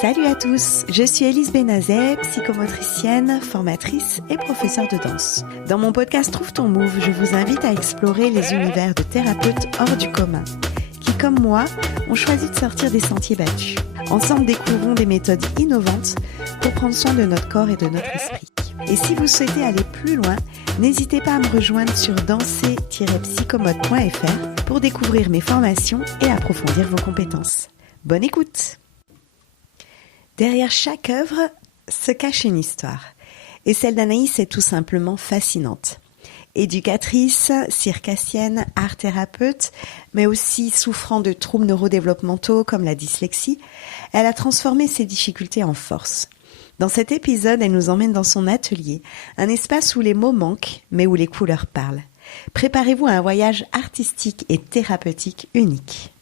Salut à tous, je suis Élise Benazet, psychomotricienne, formatrice et professeure de danse. Dans mon podcast Trouve ton Move, je vous invite à explorer les univers de thérapeutes hors du commun, qui, comme moi, ont choisi de sortir des sentiers battus. Ensemble, découvrons des méthodes innovantes pour prendre soin de notre corps et de notre esprit. Et si vous souhaitez aller plus loin, n'hésitez pas à me rejoindre sur danser-psychomote.fr pour découvrir mes formations et approfondir vos compétences. Bonne écoute! Derrière chaque œuvre se cache une histoire. Et celle d'Anaïs est tout simplement fascinante. Éducatrice, circassienne, art-thérapeute, mais aussi souffrant de troubles neurodéveloppementaux comme la dyslexie, elle a transformé ses difficultés en force. Dans cet épisode, elle nous emmène dans son atelier, un espace où les mots manquent, mais où les couleurs parlent. Préparez-vous à un voyage artistique et thérapeutique unique.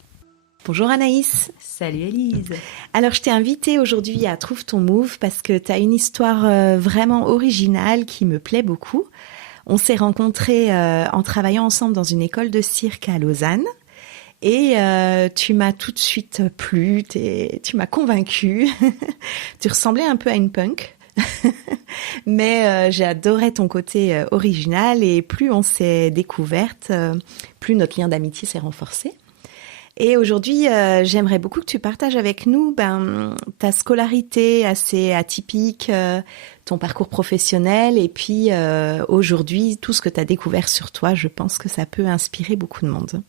Bonjour Anaïs. Salut Élise. Alors je t'ai invitée aujourd'hui à Trouve ton Move parce que tu as une histoire vraiment originale qui me plaît beaucoup. On s'est rencontrés en travaillant ensemble dans une école de cirque à Lausanne et tu m'as tout de suite plu, tu m'as convaincue. Tu ressemblais un peu à une punk. Mais j'adorais ton côté original et plus on s'est découverte, plus notre lien d'amitié s'est renforcé. Et aujourd'hui, j'aimerais beaucoup que tu partages avec nous ta scolarité assez atypique, ton parcours professionnel et puis aujourd'hui, tout ce que tu as découvert sur toi. Je pense que ça peut inspirer beaucoup de monde.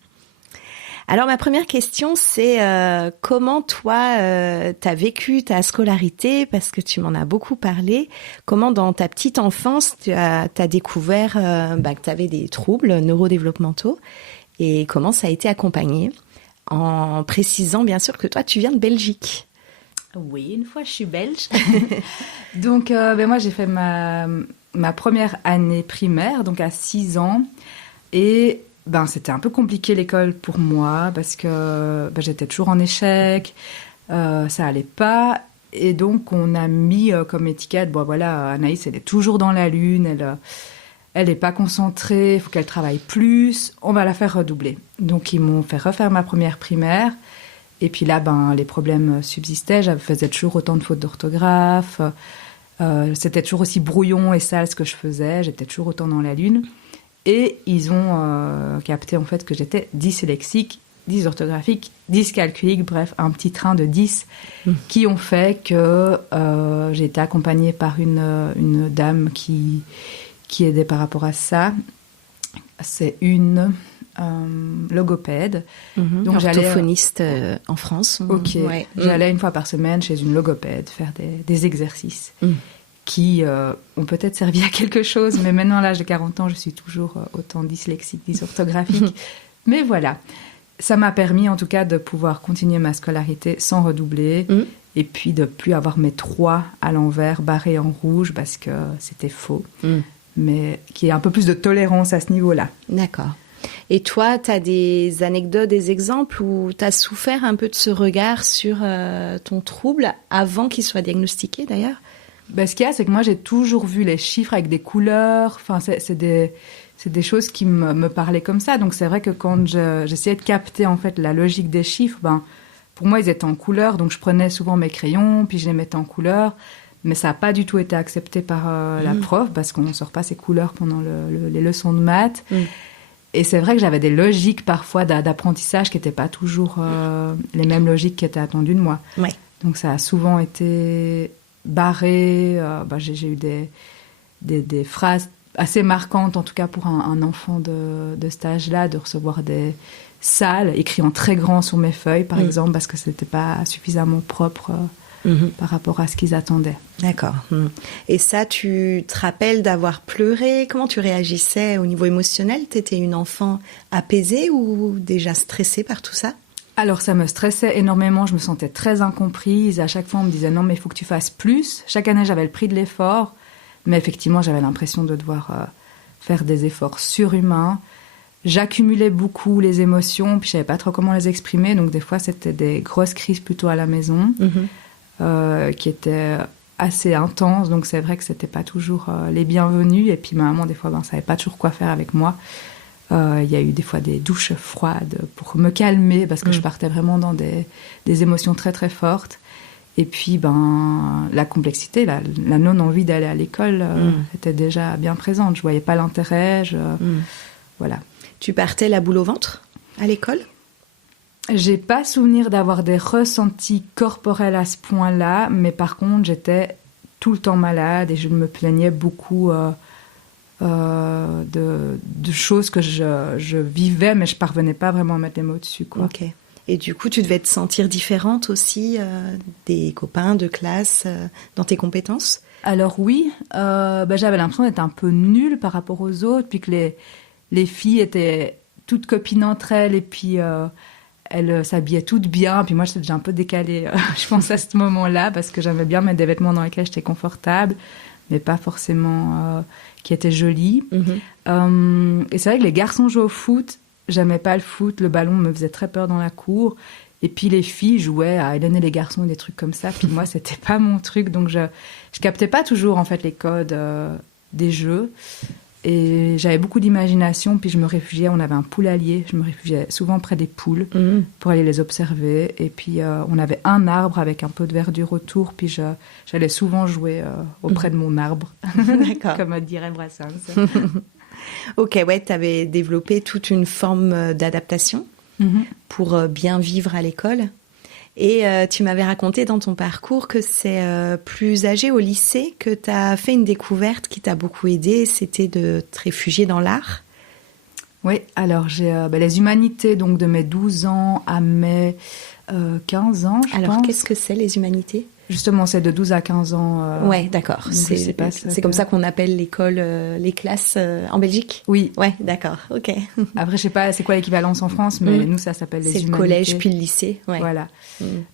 Alors, ma première question, c'est comment toi, tu as vécu ta scolarité, parce que tu m'en as beaucoup parlé. Comment, dans ta petite enfance, tu as découvert que tu avais des troubles neurodéveloppementaux et comment ça a été accompagné? En précisant bien sûr que toi tu viens de Belgique. Oui, une fois je suis belge. Donc moi j'ai fait ma première année primaire, donc à 6 ans. Et c'était un peu compliqué l'école pour moi parce que j'étais toujours en échec, ça allait pas. Et donc on a mis comme étiquette, Anaïs elle est toujours dans la lune, elle n'est pas concentrée, il faut qu'elle travaille plus, on va la faire redoubler. Donc, ils m'ont fait refaire ma première primaire. Et puis là, les problèmes subsistaient. Je faisais toujours autant de fautes d'orthographe. C'était toujours aussi brouillon et sale ce que je faisais. J'étais toujours autant dans la lune. Et ils ont capté en fait que j'étais dyslexique, dysorthographique, dyscalculique, bref, un petit train de 10 qui ont fait que j'ai été accompagnée par une dame qui aidait par rapport à ça. C'est une logopède. Donc orthophoniste en France. Ok. Ouais. J'allais une fois par semaine chez une logopède faire des exercices qui ont peut-être servi à quelque chose, mais maintenant à l'âge de 40 ans, je suis toujours autant dyslexique, dysorthographique. Mais voilà, ça m'a permis en tout cas de pouvoir continuer ma scolarité sans redoubler. Et puis de plus avoir mes 3 à l'envers barrés en rouge parce que c'était faux. Mais qu'il y ait un peu plus de tolérance à ce niveau-là. D'accord. Et toi, tu as des anecdotes, des exemples où tu as souffert un peu de ce regard sur ton trouble avant qu'il soit diagnostiqué d'ailleurs? Ce qu'il y a, c'est que moi, j'ai toujours vu les chiffres avec des couleurs. Enfin, c'est des choses qui me parlaient comme ça. Donc, c'est vrai que quand j'essayais de capter en fait la logique des chiffres, pour moi, ils étaient en couleur. Donc, je prenais souvent mes crayons, puis je les mettais en couleur. Mais ça n'a pas du tout été accepté par la prof parce qu'on ne sort pas ces couleurs pendant les leçons de maths. Et c'est vrai que j'avais des logiques parfois d'apprentissage qui n'étaient pas toujours les mêmes logiques qui étaient attendues de moi. Ouais. Donc ça a souvent été barré. J'ai eu des phrases assez marquantes, en tout cas pour un enfant de cet âge-là, de recevoir des salles écrits en très grand sur mes feuilles, par exemple, parce que ce n'était pas suffisamment propre par rapport à ce qu'ils attendaient. D'accord. Et ça, tu te rappelles d'avoir pleuré? Comment tu réagissais au niveau émotionnel? Tu étais une enfant apaisée ou déjà stressée par tout ça? Alors, ça me stressait énormément. Je me sentais très incomprise. À chaque fois, on me disait « Non, mais il faut que tu fasses plus ». Chaque année, j'avais le prix de l'effort. Mais effectivement, j'avais l'impression de devoir faire des efforts surhumains. J'accumulais beaucoup les émotions, puis je ne savais pas trop comment les exprimer. Donc, des fois, c'était des grosses crises plutôt à la maison. Qui étaient assez intenses, donc c'est vrai que c'était pas toujours les bienvenus. Et puis ma maman, des fois, savait pas toujours quoi faire avec moi. Il y a eu des fois des douches froides pour me calmer, parce que je partais vraiment dans des émotions très très fortes. Et puis, la complexité, la non-envie d'aller à l'école était déjà bien présente. Je voyais pas l'intérêt, voilà. Tu partais la boule au ventre à l'école ? J'ai pas souvenir d'avoir des ressentis corporels à ce point-là, mais par contre, j'étais tout le temps malade et je me plaignais beaucoup de choses que je vivais, mais je parvenais pas vraiment à mettre les mots dessus, quoi. Ok. Et du coup, tu devais te sentir différente aussi des copains de classe dans tes compétences ? Alors oui, j'avais l'impression d'être un peu nulle par rapport aux autres, puis que les filles étaient toutes copines entre elles, et puis elles s'habillaient toutes bien, puis moi j'étais déjà un peu décalée, je pense à ce moment-là, parce que j'aimais bien mettre des vêtements dans lesquels j'étais confortable, mais pas forcément qui étaient jolis. Et c'est vrai que les garçons jouaient au foot, j'aimais pas le foot, le ballon me faisait très peur dans la cour, et puis les filles jouaient à Hélène et les garçons, des trucs comme ça, puis moi c'était pas mon truc, donc je captais pas toujours en fait les codes des jeux. Et j'avais beaucoup d'imagination, puis je me réfugiais, on avait un poulailler, je me réfugiais souvent près des poules pour aller les observer. Et puis on avait un arbre avec un peu de verdure autour, puis j'allais souvent jouer auprès de mon arbre, comme dirait Brassens. Ok, ouais, tu avais développé toute une forme d'adaptation pour bien vivre à l'école. Et tu m'avais raconté dans ton parcours que c'est plus âgé au lycée que tu as fait une découverte qui t'a beaucoup aidé, c'était de te réfugier dans l'art. Oui, alors j'ai les humanités, donc de mes 12 ans à mes 15 ans, je pense. Alors, qu'est-ce que c'est les humanités ? Justement, c'est de 12 à 15 ans. Ouais, d'accord. C'est comme ça qu'on appelle l'école, les classes en Belgique ? Oui. Ouais, d'accord, ok. Après, je sais pas c'est quoi l'équivalence en France, mais nous, ça s'appelle les humanités. C'est le collège puis le lycée, ouais. Voilà.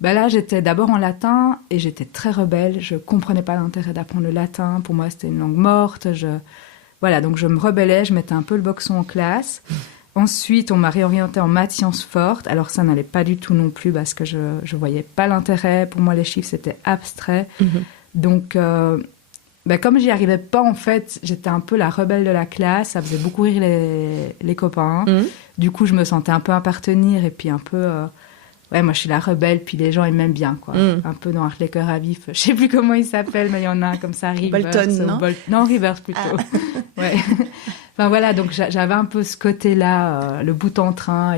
Là, j'étais d'abord en latin et j'étais très rebelle. Je comprenais pas l'intérêt d'apprendre le latin. Pour moi, c'était une langue morte. Voilà, donc je me rebellais, je mettais un peu le boxon en classe. Ensuite, on m'a réorientée en maths sciences fortes. Alors ça n'allait pas du tout non plus parce que je voyais pas l'intérêt. Pour moi, les chiffres, c'était abstrait. Donc, comme j'y arrivais pas, en fait, j'étais un peu la rebelle de la classe. Ça faisait beaucoup rire les copains. Du coup, je me sentais un peu appartenir et puis un peu... moi, je suis la rebelle, puis les gens, ils m'aiment bien, quoi. Un peu dans Hartlecker à vif. Je sais plus comment il s'appelle, mais il y en a un comme ça, Rivers. Bolton, non Non, Rivers, plutôt. Ouais. Enfin, voilà, donc j'avais un peu ce côté-là, le bout en train,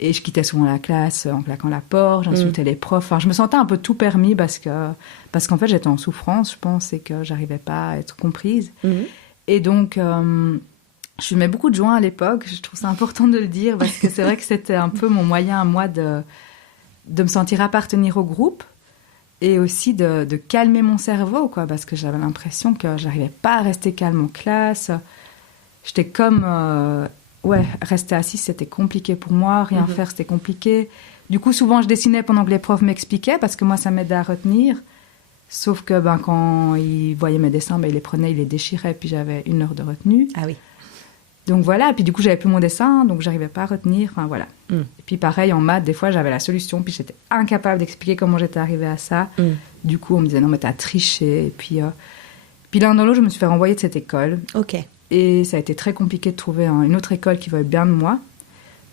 et je quittais souvent la classe en claquant la porte, j'insultais les profs. Enfin, je me sentais un peu tout permis parce qu'en fait, j'étais en souffrance, je pense, et que j'arrivais pas à être comprise. Et donc... je fumais beaucoup de joints à l'époque, je trouve ça important de le dire, parce que c'est vrai que c'était un peu mon moyen à moi de me sentir appartenir au groupe et aussi de calmer mon cerveau, quoi, parce que j'avais l'impression que j'arrivais pas à rester calme en classe. J'étais comme... rester assise, c'était compliqué pour moi, rien faire, c'était compliqué. Du coup, souvent, je dessinais pendant que les profs m'expliquaient, parce que moi, ça m'aidait à retenir. Sauf que quand ils voyaient mes dessins, ils les prenaient, ils les déchiraient, puis j'avais 1 heure de retenue. Ah oui. Donc voilà, puis du coup, j'avais plus mon dessin, donc j'arrivais pas à retenir, enfin voilà. Et puis pareil, en maths, des fois, j'avais la solution, puis j'étais incapable d'expliquer comment j'étais arrivée à ça. Du coup, on me disait, non, mais t'as triché. Et puis l'un dans l'autre, je me suis fait renvoyer de cette école. Ok. Et ça a été très compliqué de trouver une autre école qui veuille bien de moi,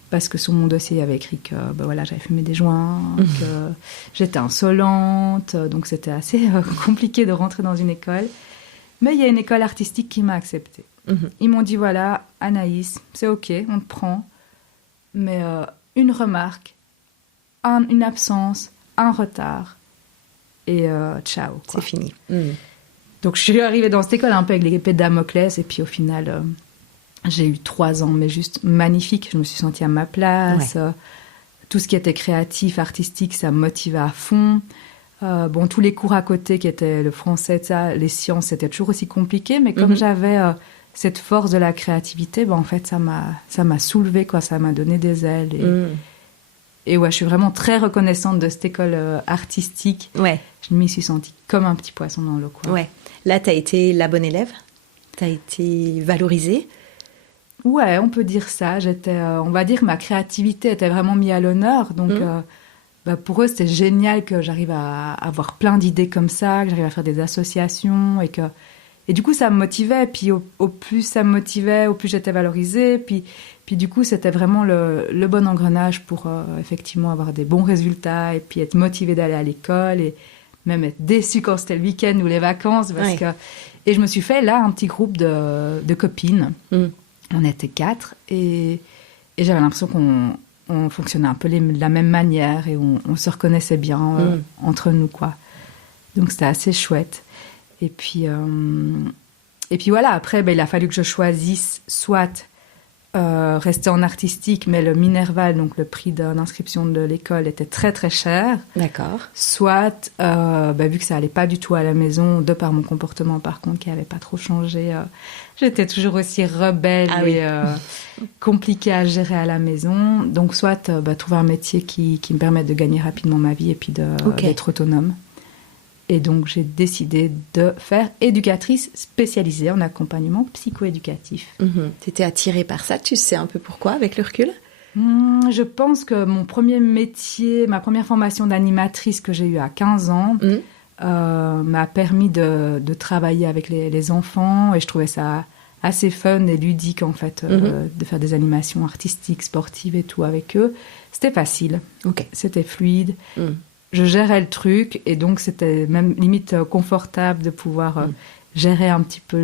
parce que sur mon dossier, il y avait écrit que j'avais fumé des joints, que j'étais insolente, donc c'était assez compliqué de rentrer dans une école. Mais il y a une école artistique qui m'a acceptée. Ils m'ont dit, voilà, Anaïs, c'est ok, on te prend, mais une remarque, une absence, un retard, et ciao, quoi. C'est fini. Donc je suis arrivée dans cette école un peu avec l'épée de Damoclès, et puis au final, j'ai eu 3 ans, mais juste magnifique. Je me suis sentie à ma place. Ouais. Tout ce qui était créatif, artistique, ça me motivait à fond. Tous les cours à côté qui étaient le français, ça, les sciences, c'était toujours aussi compliqué, mais comme j'avais cette force de la créativité, en fait, ça m'a soulevée, quoi, ça m'a donné des ailes. Et ouais, je suis vraiment très reconnaissante de cette école artistique. Ouais. Je m'y suis sentie comme un petit poisson dans l'eau, quoi. Ouais. Là, tu as été la bonne élève, tu as été valorisée. Ouais, on peut dire ça. On va dire, ma créativité était vraiment mise à l'honneur, donc... pour eux, c'était génial que j'arrive à avoir plein d'idées comme ça, que j'arrive à faire des associations et du coup, ça me motivait. Puis au plus ça me motivait, au plus j'étais valorisée. Puis Puis du coup, c'était vraiment le bon engrenage pour effectivement avoir des bons résultats et puis être motivée d'aller à l'école et même être déçue quand c'était le week-end ou les vacances. Et je me suis fait là un petit groupe de copines. On était 4 et j'avais l'impression qu'on fonctionnait un peu de la même manière et on se reconnaissait bien entre nous, quoi. Donc c'était assez chouette. Et puis voilà, après, il a fallu que je choisisse soit rester en artistique, mais le Minerval, donc le prix d'inscription de l'école, était très très cher. D'accord. Soit, vu que ça allait pas du tout à la maison, de par mon comportement par contre, qui avait pas trop changé, j'étais toujours aussi rebelle et compliquée à gérer à la maison. Donc soit trouver un métier qui me permette de gagner rapidement ma vie et puis d'être autonome. Et donc, j'ai décidé de faire éducatrice spécialisée en accompagnement psychoéducatif. Tu étais attirée par ça, tu sais un peu pourquoi avec le recul? Je pense que mon premier métier, ma première formation d'animatrice que j'ai eue à 15 ans m'a permis de travailler avec les enfants et je trouvais ça assez fun et ludique en fait, de faire des animations artistiques, sportives et tout avec eux. C'était facile, c'était fluide. Je gérais le truc et donc c'était même limite confortable de pouvoir gérer un petit peu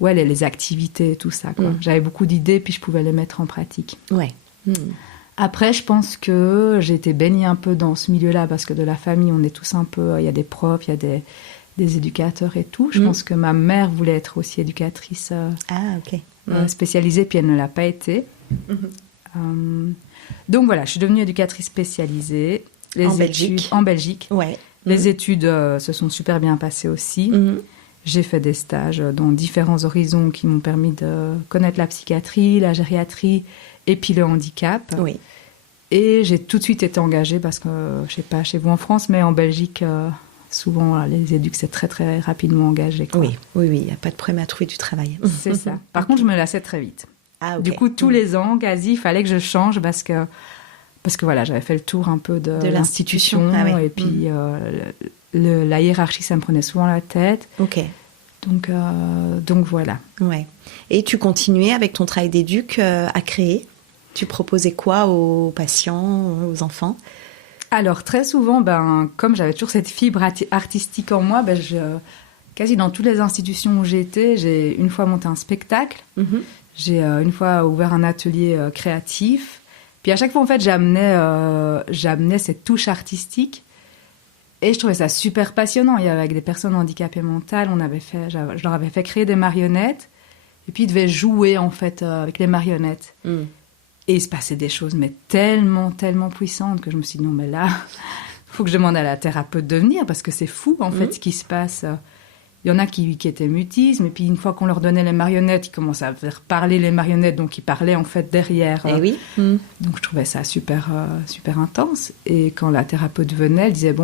les activités et tout ça, quoi. J'avais beaucoup d'idées puis je pouvais les mettre en pratique. Après, je pense que j'ai été baignée un peu dans ce milieu-là parce que de la famille, on est tous un peu... Il y a des profs, il y a des éducateurs et tout. Je pense que ma mère voulait être aussi éducatrice spécialisée puis elle ne l'a pas été. Donc voilà, je suis devenue éducatrice spécialisée. En Belgique. Ouais. Les études se sont super bien passées aussi. J'ai fait des stages dans différents horizons qui m'ont permis de connaître la psychiatrie, la gériatrie et puis le handicap. Oui. Et j'ai tout de suite été engagée parce que, je sais pas chez vous en France, mais en Belgique, souvent les éducs, c'est très très rapidement engagé, quoi. Oui, il n'y a pas de problème à trouver du travail. C'est ça. Par contre, je me lassais très vite. Du coup, tous les ans, quasi, il fallait que je change parce que voilà, j'avais fait le tour un peu de l'institution et puis la hiérarchie, ça me prenait souvent la tête. Donc voilà. Ouais. Et tu continuais avec ton travail d'éduc à créer? Tu proposais quoi aux patients, aux enfants? Alors très souvent, comme j'avais toujours cette fibre artistique en moi, quasi dans toutes les institutions où j'étais, j'ai une fois monté un spectacle, j'ai une fois ouvert un atelier créatif. Puis à chaque fois, en fait, j'amenais cette touche artistique et je trouvais ça super passionnant. Il y avait avec des personnes handicapées mentales, je leur avais fait créer des marionnettes et puis ils devaient jouer, en fait, avec les marionnettes. Et il se passait des choses, mais tellement, tellement puissantes que je me suis dit, non, mais là, il faut que je demande à la thérapeute de venir parce que c'est fou, en fait, ce qui se passe. Il y en a qui étaient mutisme, et puis une fois qu'on leur donnait les marionnettes, ils commençaient à faire parler les marionnettes, donc ils parlaient en fait derrière. Donc je trouvais ça super, super intense. Et quand la thérapeute venait, elle disait,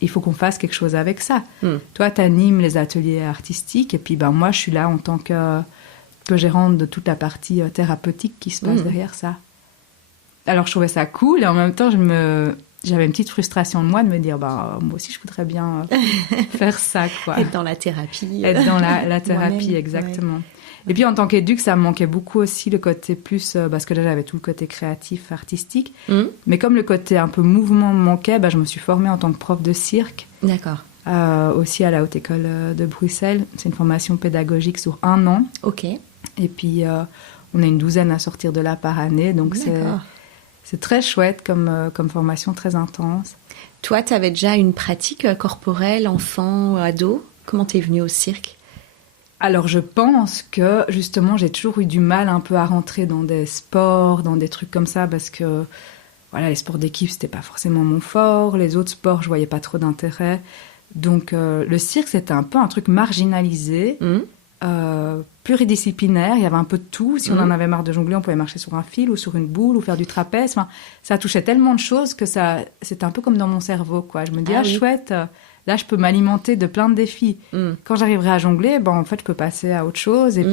il faut qu'on fasse quelque chose avec ça. Toi, t'animes les ateliers artistiques, et puis moi, je suis là en tant que gérante de toute la partie thérapeutique qui se passe derrière ça. Alors je trouvais ça cool, et en même temps, j'avais une petite frustration de moi de me dire, moi aussi, je voudrais bien faire ça, quoi. Être dans la thérapie. Être dans la thérapie, exactement. Ouais. Et puis, en tant qu'éduc, ça me manquait beaucoup aussi le côté plus... parce que là, j'avais tout le côté créatif, artistique. Mais comme le côté un peu mouvement me manquait, je me suis formée en tant que prof de cirque. D'accord. Aussi à la Haute École de Bruxelles. C'est une formation pédagogique sur 1 an. Et puis, on a une 12aine à sortir de là par année. Donc, c'est très chouette comme formation, très intense. Toi, tu avais déjà une pratique corporelle, enfant, ado? Comment t'es venue au cirque? Alors, je pense que, justement, j'ai toujours eu du mal un peu à rentrer dans des sports, dans des trucs comme ça, parce que, les sports d'équipe, c'était pas forcément mon fort. Les autres sports, je voyais pas trop d'intérêt. Donc, le cirque, c'était un peu un truc marginalisé. Pluridisciplinaire, il y avait un peu de tout. Si on en avait marre de jongler, on pouvait marcher sur un fil ou sur une boule ou faire du trapèze. Enfin, ça touchait tellement de choses que c'était un peu comme dans mon cerveau, quoi. Je me dis, chouette, là, je peux m'alimenter de plein de défis. Quand j'arriverai à jongler, en fait, je peux passer à autre chose et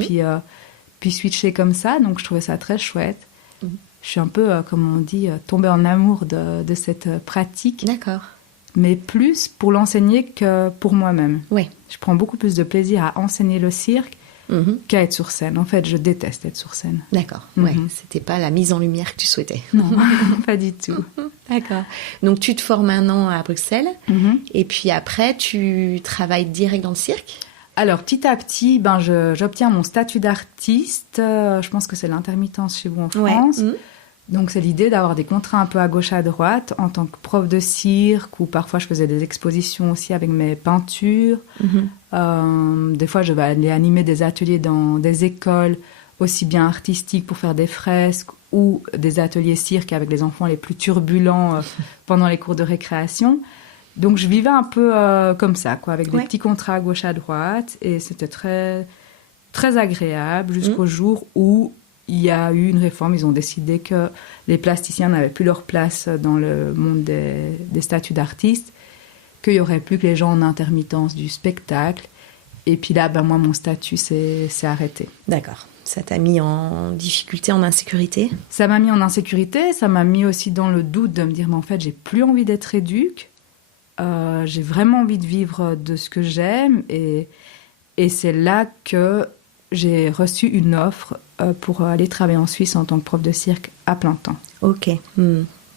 puis switcher comme ça. Donc, je trouvais ça très chouette. Je suis un peu, comme on dit, tombée en amour de cette pratique. D'accord. Mais plus pour l'enseigner que pour moi-même. Oui. Je prends beaucoup plus de plaisir à enseigner le cirque qu'à être sur scène. En fait, je déteste être sur scène. D'accord, ouais. C'était pas la mise en lumière que tu souhaitais. Non, pas du tout. D'accord. Donc, tu te formes 1 an à Bruxelles, et puis après, tu travailles direct dans le cirque? Alors, petit à petit, j'obtiens mon statut d'artiste. Je pense que c'est l'intermittence chez vous en France. Ouais. Donc, c'est l'idée d'avoir des contrats un peu à gauche, à droite, en tant que prof de cirque, ou parfois je faisais des expositions aussi avec mes peintures. Des fois, je vais aller animer des ateliers dans des écoles, aussi bien artistiques pour faire des fresques, ou des ateliers cirque avec les enfants les plus turbulents pendant les cours de récréation. Donc, je vivais un peu comme ça, quoi, avec des petits contrats à gauche, à droite. Et c'était très, très agréable jusqu'au jour où il y a eu une réforme. Ils ont décidé que les plasticiens n'avaient plus leur place dans le monde des statuts d'artistes, qu'il n'y aurait plus que les gens en intermittence du spectacle. Et puis là, moi, mon statut s'est arrêté. D'accord. Ça t'a mis en difficulté, en insécurité? Ça m'a mis en insécurité. Ça m'a mis aussi dans le doute de me dire, mais en fait, j'ai plus envie d'être éduque. J'ai vraiment envie de vivre de ce que j'aime. Et c'est là que j'ai reçu une offre pour aller travailler en Suisse en tant que prof de cirque à plein temps. Ok.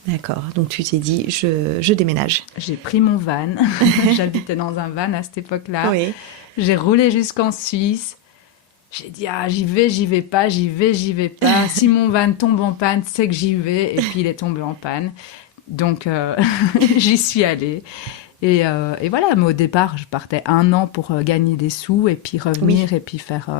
D'accord. Donc, tu t'es dit, je déménage. J'ai pris mon van. J'habitais dans un van à cette époque-là. Oui. J'ai roulé jusqu'en Suisse. J'ai dit, j'y vais pas. Si mon van tombe en panne, c'est que j'y vais. Et puis, il est tombé en panne. Donc, j'y suis allée. Et voilà. Mais au départ, je partais 1 an pour gagner des sous et puis revenir et puis faire...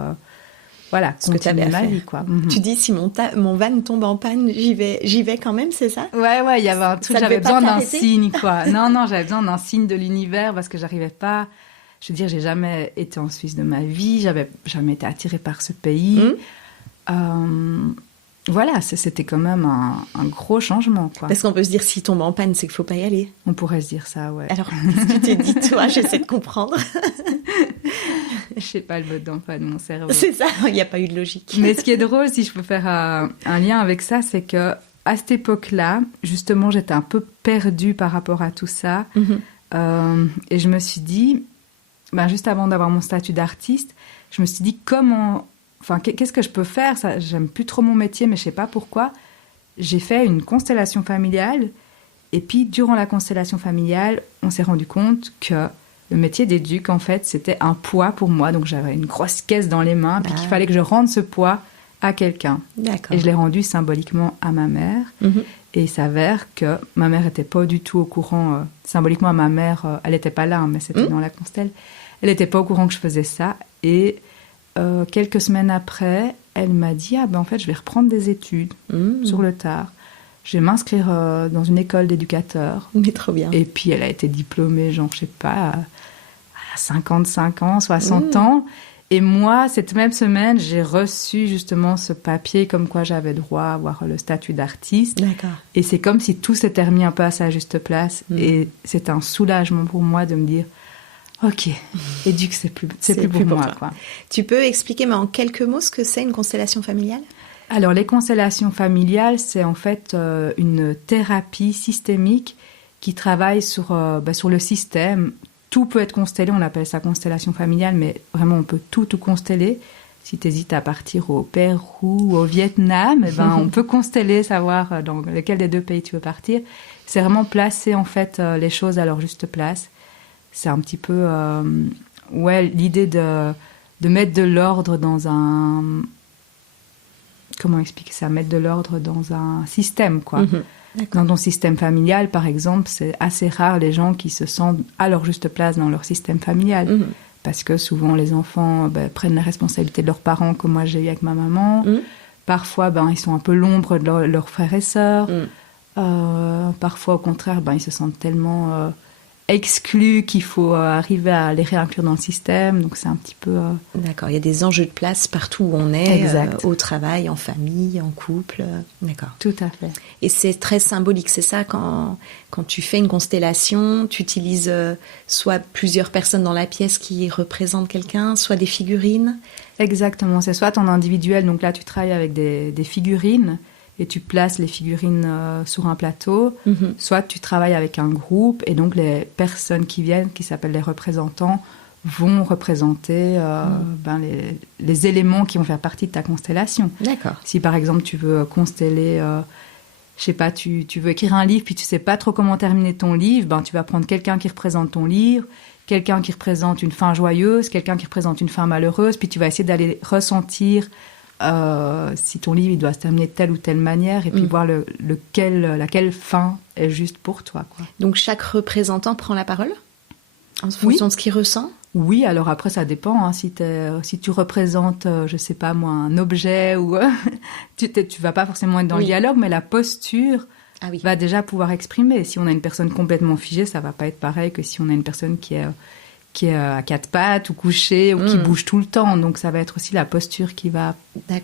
Voilà, ce que tu avais à ma faire. Vie, quoi. Tu dis, si mon van tombe en panne, j'y vais quand même, c'est ça? Ouais, il y avait un truc, j'avais besoin d'un signe, quoi. Non, j'avais besoin d'un signe de l'univers parce que j'arrivais pas... Je veux dire, j'ai jamais été en Suisse de ma vie, j'avais jamais été attirée par ce pays. Voilà, c'était quand même un gros changement, quoi. Parce qu'on peut se dire, s'il tombe en panne, c'est qu'il faut pas y aller. On pourrait se dire ça, ouais. Alors, qu'est-ce que tu t'es dit, toi? J'essaie de comprendre. Je sais pas le mode d'emploi de mon cerveau. C'est ça, il n'y a pas eu de logique. Mais ce qui est drôle, si je peux faire un lien avec ça, c'est que à cette époque-là, justement, j'étais un peu perdue par rapport à tout ça. Et je me suis dit, juste avant d'avoir mon statut d'artiste, je me suis dit qu'est-ce que je peux faire? Ça, j'aime plus trop mon métier, mais je sais pas pourquoi. J'ai fait une constellation familiale. Et puis, durant la constellation familiale, on s'est rendu compte que le métier d'éduc, en fait, c'était un poids pour moi. Donc, j'avais une grosse caisse dans les mains, puis qu'il fallait que je rende ce poids à quelqu'un. D'accord. Et je l'ai rendu symboliquement à ma mère. Et il s'avère que ma mère n'était pas du tout au courant. Symboliquement, ma mère, elle n'était pas là, mais c'était dans la constelle. Elle n'était pas au courant que je faisais ça. Et quelques semaines après, elle m'a dit, en fait, je vais reprendre des études sur le tard. Je vais m'inscrire dans une école d'éducateur. Mais trop bien. Et puis, elle a été diplômée, genre, je sais pas, à 55 ans, 60 ans. Et moi, cette même semaine, j'ai reçu justement ce papier comme quoi j'avais droit à avoir le statut d'artiste. D'accord. Et c'est comme si tout s'était remis un peu à sa juste place. Et c'est un soulagement pour moi de me dire, ok, éduque, c'est plus pour moi, quoi. Tu peux expliquer, mais en quelques mots, ce que c'est une constellation familiale? Alors, les constellations familiales, c'est en fait une thérapie systémique qui travaille sur le système. Tout peut être constellé, on appelle ça constellation familiale, mais vraiment, on peut tout consteller. Si tu hésites à partir au Pérou ou au Vietnam, on peut consteller, savoir dans lequel des 2 pays tu veux partir. C'est vraiment placer, en fait, les choses à leur juste place. C'est un petit peu l'idée de mettre de l'ordre dans un... Comment expliquer ça? Mettre de l'ordre dans un système, quoi. Dans ton système familial, par exemple, c'est assez rare les gens qui se sentent à leur juste place dans leur système familial. Parce que souvent, les enfants prennent la responsabilité de leurs parents, comme moi j'ai eu avec ma maman. Parfois, ils sont un peu l'ombre de leurs frères et sœurs. Parfois, au contraire, ils se sentent tellement exclus qu'il faut arriver à les réinclure dans le système. Donc, c'est un petit peu... D'accord, il y a des enjeux de place partout où on est, au travail, en famille, en couple. D'accord. Tout à fait. Et c'est très symbolique, c'est ça, quand tu fais une constellation, tu utilises soit plusieurs personnes dans la pièce qui représentent quelqu'un, soit des figurines? Exactement, c'est soit en individuel, donc là tu travailles avec des figurines, et tu places les figurines sur un plateau, soit tu travailles avec un groupe, et donc les personnes qui viennent, qui s'appellent les représentants, vont représenter les éléments qui vont faire partie de ta constellation. D'accord. Si par exemple tu veux consteller, je sais pas, tu veux écrire un livre puis tu sais pas trop comment terminer ton livre, tu vas prendre quelqu'un qui représente ton livre, quelqu'un qui représente une fin joyeuse, quelqu'un qui représente une fin malheureuse, puis tu vas essayer d'aller ressentir si ton livre il doit se terminer de telle ou telle manière et puis voir laquelle fin est juste pour toi, quoi. Donc chaque représentant prend la parole en fonction de ce qu'il ressent? Oui, alors après ça dépend, hein, si tu représentes, je sais pas moi, un objet ou tu vas pas forcément être dans le dialogue, mais la posture va déjà pouvoir exprimer. Si on a une personne complètement figée, ça va pas être pareil que si on a une personne qui est à quatre pattes ou couchée ou qui bouge tout le temps. Donc ça va être aussi la posture qui va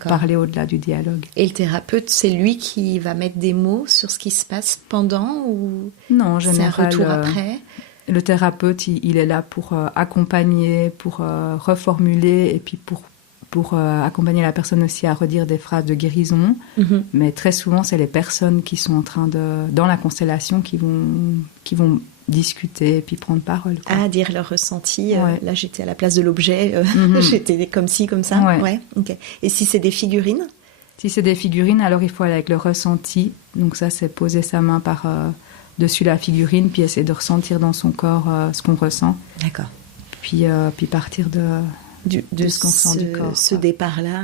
parler au-delà du dialogue. Et le thérapeute, c'est lui qui va mettre des mots sur ce qui se passe pendant ou non, en général, c'est un retour après? Le thérapeute, il est là pour accompagner, pour reformuler et puis pour accompagner la personne aussi à redire des phrases de guérison. Mm-hmm. Mais très souvent, c'est les personnes qui sont en train dans la constellation qui vont discuter et puis prendre parole, quoi. Ah, dire leur ressenti. Là, j'étais à la place de l'objet. J'étais comme ci, comme ça. Ouais. Okay. Et si c'est des figurines? Si c'est des figurines, alors il faut aller avec le ressenti. Donc ça, c'est poser sa main dessus la figurine, puis essayer de ressentir dans son corps ce qu'on ressent. D'accord. Puis partir de ce qu'on ressent du corps. Ce départ-là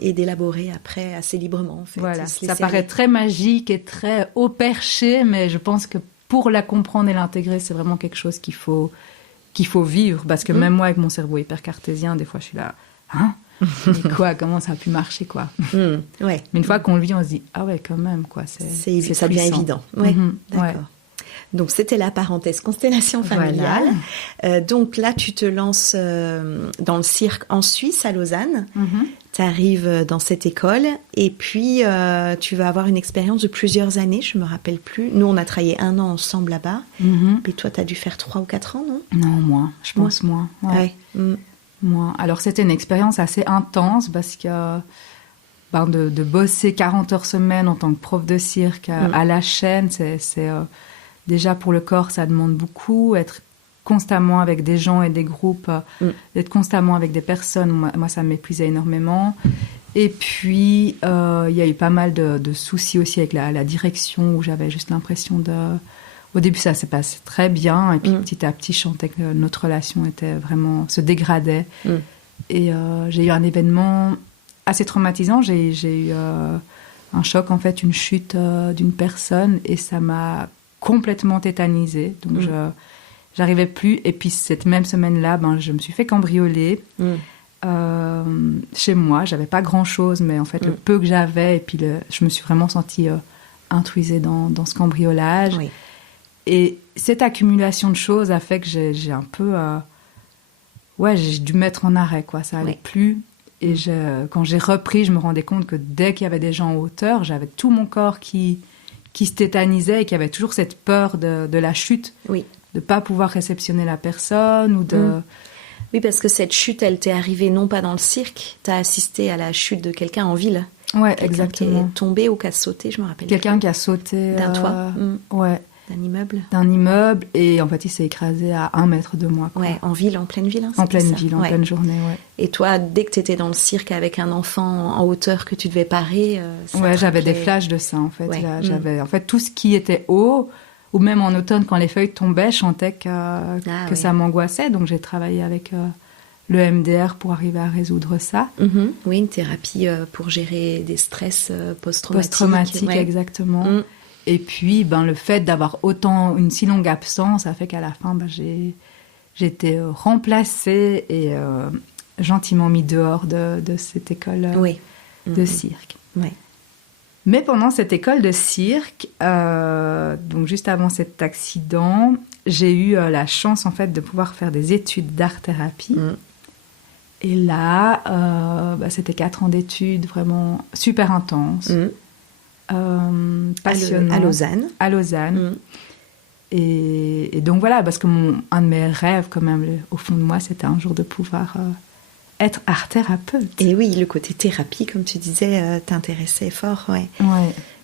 et d'élaborer après assez librement, en fait. Voilà, ça paraît très magique et très haut perché, mais je pense que pour la comprendre et l'intégrer, c'est vraiment quelque chose qu'il faut vivre. Parce que même moi, avec mon cerveau hyper cartésien, des fois, je suis là... Hein? Mais quoi, comment ça a pu marcher, quoi. Ouais. Mais une fois qu'on le vit, on se dit ah ouais, quand même, quoi. Ça devient évident. Ouais. D'accord. Ouais. Donc c'était la parenthèse constellation familiale. Voilà. Donc là, tu te lances dans le cirque en Suisse, à Lausanne. Tu arrives dans cette école et puis tu vas avoir une expérience de plusieurs années. Je me rappelle plus. Nous, on a travaillé 1 an ensemble là-bas. Et toi, tu as dû faire 3 ou 4 ans, non? Non, moins. Je pense moins. Ouais. Moi. Alors, c'était une expérience assez intense parce que de bosser 40 heures semaine en tant que prof de cirque à la chaîne, c'est déjà pour le corps, ça demande beaucoup. Être constamment avec des gens et des groupes, d'être constamment avec des personnes, moi ça m'épuisait énormément. Et puis, il y a eu pas mal de soucis aussi avec la direction où j'avais juste l'impression de... Au début, ça s'est passé très bien. Et puis, petit à petit, je sentais que notre relation se dégradait. Et j'ai eu un événement assez traumatisant. J'ai eu un choc, en fait, une chute d'une personne. Et ça m'a complètement tétanisée. Donc, j'arrivais plus. Et puis, cette même semaine-là, je me suis fait cambrioler. Chez moi, j'avais pas grand-chose. Mais en fait, le peu que j'avais... Et puis, je me suis vraiment sentie intrusée dans ce cambriolage. Oui. Et cette accumulation de choses a fait que j'ai un peu... j'ai dû mettre en arrêt, quoi. Ça allait plus. Et quand j'ai repris, je me rendais compte que dès qu'il y avait des gens en hauteur, j'avais tout mon corps qui se tétanisait et qu'il y avait toujours cette peur de la chute. Oui. De ne pas pouvoir réceptionner la personne ou de... Oui, parce que cette chute, elle t'est arrivée non pas dans le cirque. Tu as assisté à la chute de quelqu'un en ville. Ouais, exactement. Qui est tombé ou qui a sauté, je me rappelle. Quelqu'un qui a sauté... D'un toit. Ouais. D'un immeuble, et en fait il s'est écrasé à 1 mètre de moi, quoi. Ouais, en ville, en pleine ville, hein, en pleine ville, en pleine journée, ouais. Et toi, dès que tu étais dans le cirque avec un enfant en hauteur que tu devais parer, j'avais des flashs de ça, en fait. Là, j'avais en fait tout ce qui était haut, ou même en automne quand les feuilles tombaient, je sentais que ça m'angoissait, donc j'ai travaillé avec le MDR pour arriver à résoudre ça. Oui, une thérapie pour gérer des stress post-traumatiques. Post-traumatiques, exactement. Et puis, le fait d'avoir une si longue absence a fait qu'à la fin, j'ai été remplacée et gentiment mis dehors de cette école de cirque. Oui. Mais pendant cette école de cirque, donc juste avant cet accident, j'ai eu la chance en fait de pouvoir faire des études d'art-thérapie. Et là, c'était 4 ans d'études vraiment super intenses. Passionnant. À Lausanne. Et donc voilà, parce que un de mes rêves quand même au fond de moi, c'était un jour de pouvoir être art-thérapeute. Et oui, le côté thérapie, comme tu disais, t'intéressait fort. Ouais.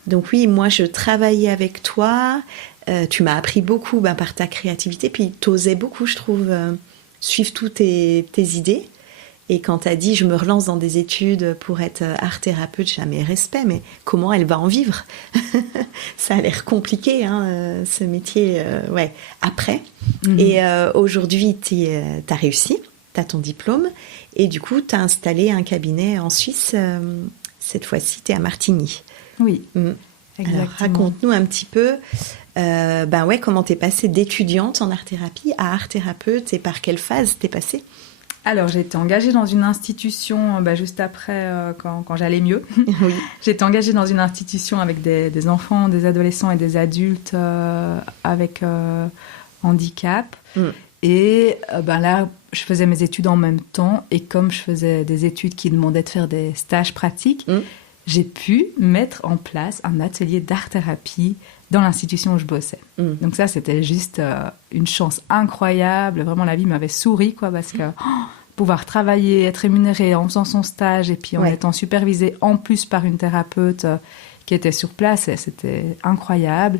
Donc oui, moi je travaillais avec toi, tu m'as appris beaucoup par ta créativité, puis t'osais beaucoup, je trouve, suivre toutes tes idées. Et quand tu as dit, je me relance dans des études pour être art-thérapeute, j'ai mes respects, mais comment elle va en vivre? Ça a l'air compliqué, hein, ce métier, après. Et aujourd'hui, tu as réussi, tu as ton diplôme, et du coup, tu as installé un cabinet en Suisse. Cette fois-ci, tu es à Martigny. Oui, exactement. Alors, raconte-nous un petit peu comment tu es passée d'étudiante en art-thérapie à art-thérapeute, et par quelle phase tu es passée? Alors, j'ai été engagée dans une institution juste après, quand j'allais mieux. Oui. J'ai été engagée dans une institution avec des enfants, des adolescents et des adultes avec handicap. Et là, je faisais mes études en même temps. Et comme je faisais des études qui demandaient de faire des stages pratiques, j'ai pu mettre en place un atelier d'art-thérapie dans l'institution où je bossais. Donc ça, c'était juste une chance incroyable. Vraiment, la vie m'avait souri, parce que pouvoir travailler, être rémunéré en faisant son stage et puis en étant supervisé en plus par une thérapeute qui était sur place, c'était incroyable.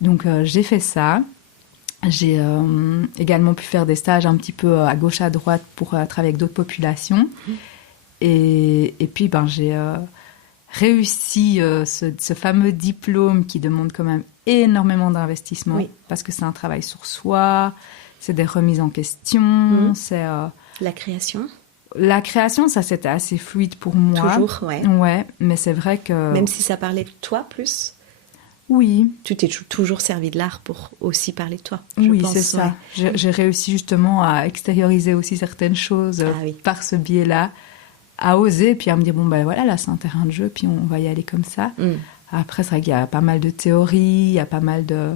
Donc j'ai fait ça. J'ai également pu faire des stages un petit peu à gauche, à droite pour travailler avec d'autres populations. Et puis, j'ai réussi ce fameux diplôme qui demande quand même énormément d'investissement parce que c'est un travail sur soi, c'est des remises en question, c'est... La création? La création, ça, c'était assez fluide pour moi. Toujours, Ouais, mais c'est vrai que... Même si ça parlait de toi plus? Oui. Tu t'es toujours servi de l'art pour aussi parler de toi, oui, pense, c'est ça. J'ai réussi justement à extérioriser aussi certaines choses par ce biais-là, à oser, puis à me dire, là, c'est un terrain de jeu, puis on va y aller comme ça. Après, c'est vrai qu'il y a pas mal de théories, il y a pas mal de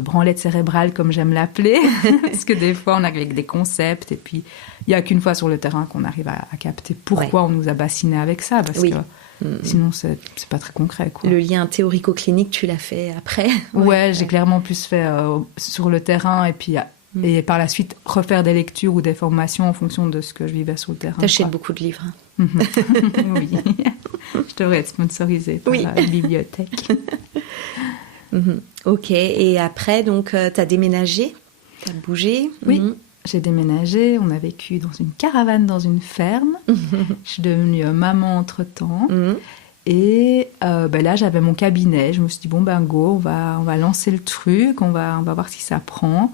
branlettes cérébrales, comme j'aime l'appeler, parce que des fois, on arrive avec des concepts, et puis il n'y a qu'une fois sur le terrain qu'on arrive à capter pourquoi on nous a bassinés avec ça, parce que sinon, c'est pas très concret, quoi. Le lien théorico-clinique, tu l'as fait après? J'ai clairement plus fait sur le terrain, et puis et par la suite, refaire des lectures ou des formations en fonction de ce que je vivais sur le terrain. T'achètes beaucoup de livres. Oui. Je devrais être sponsorisée par la bibliothèque. Ok, et après, donc, t'as déménagé? T'as bougé? Oui, j'ai déménagé. On a vécu dans une caravane, dans une ferme. Je suis devenue maman entre-temps. Et là, j'avais mon cabinet. Je me suis dit, go, on va lancer le truc, on va voir si ça prend.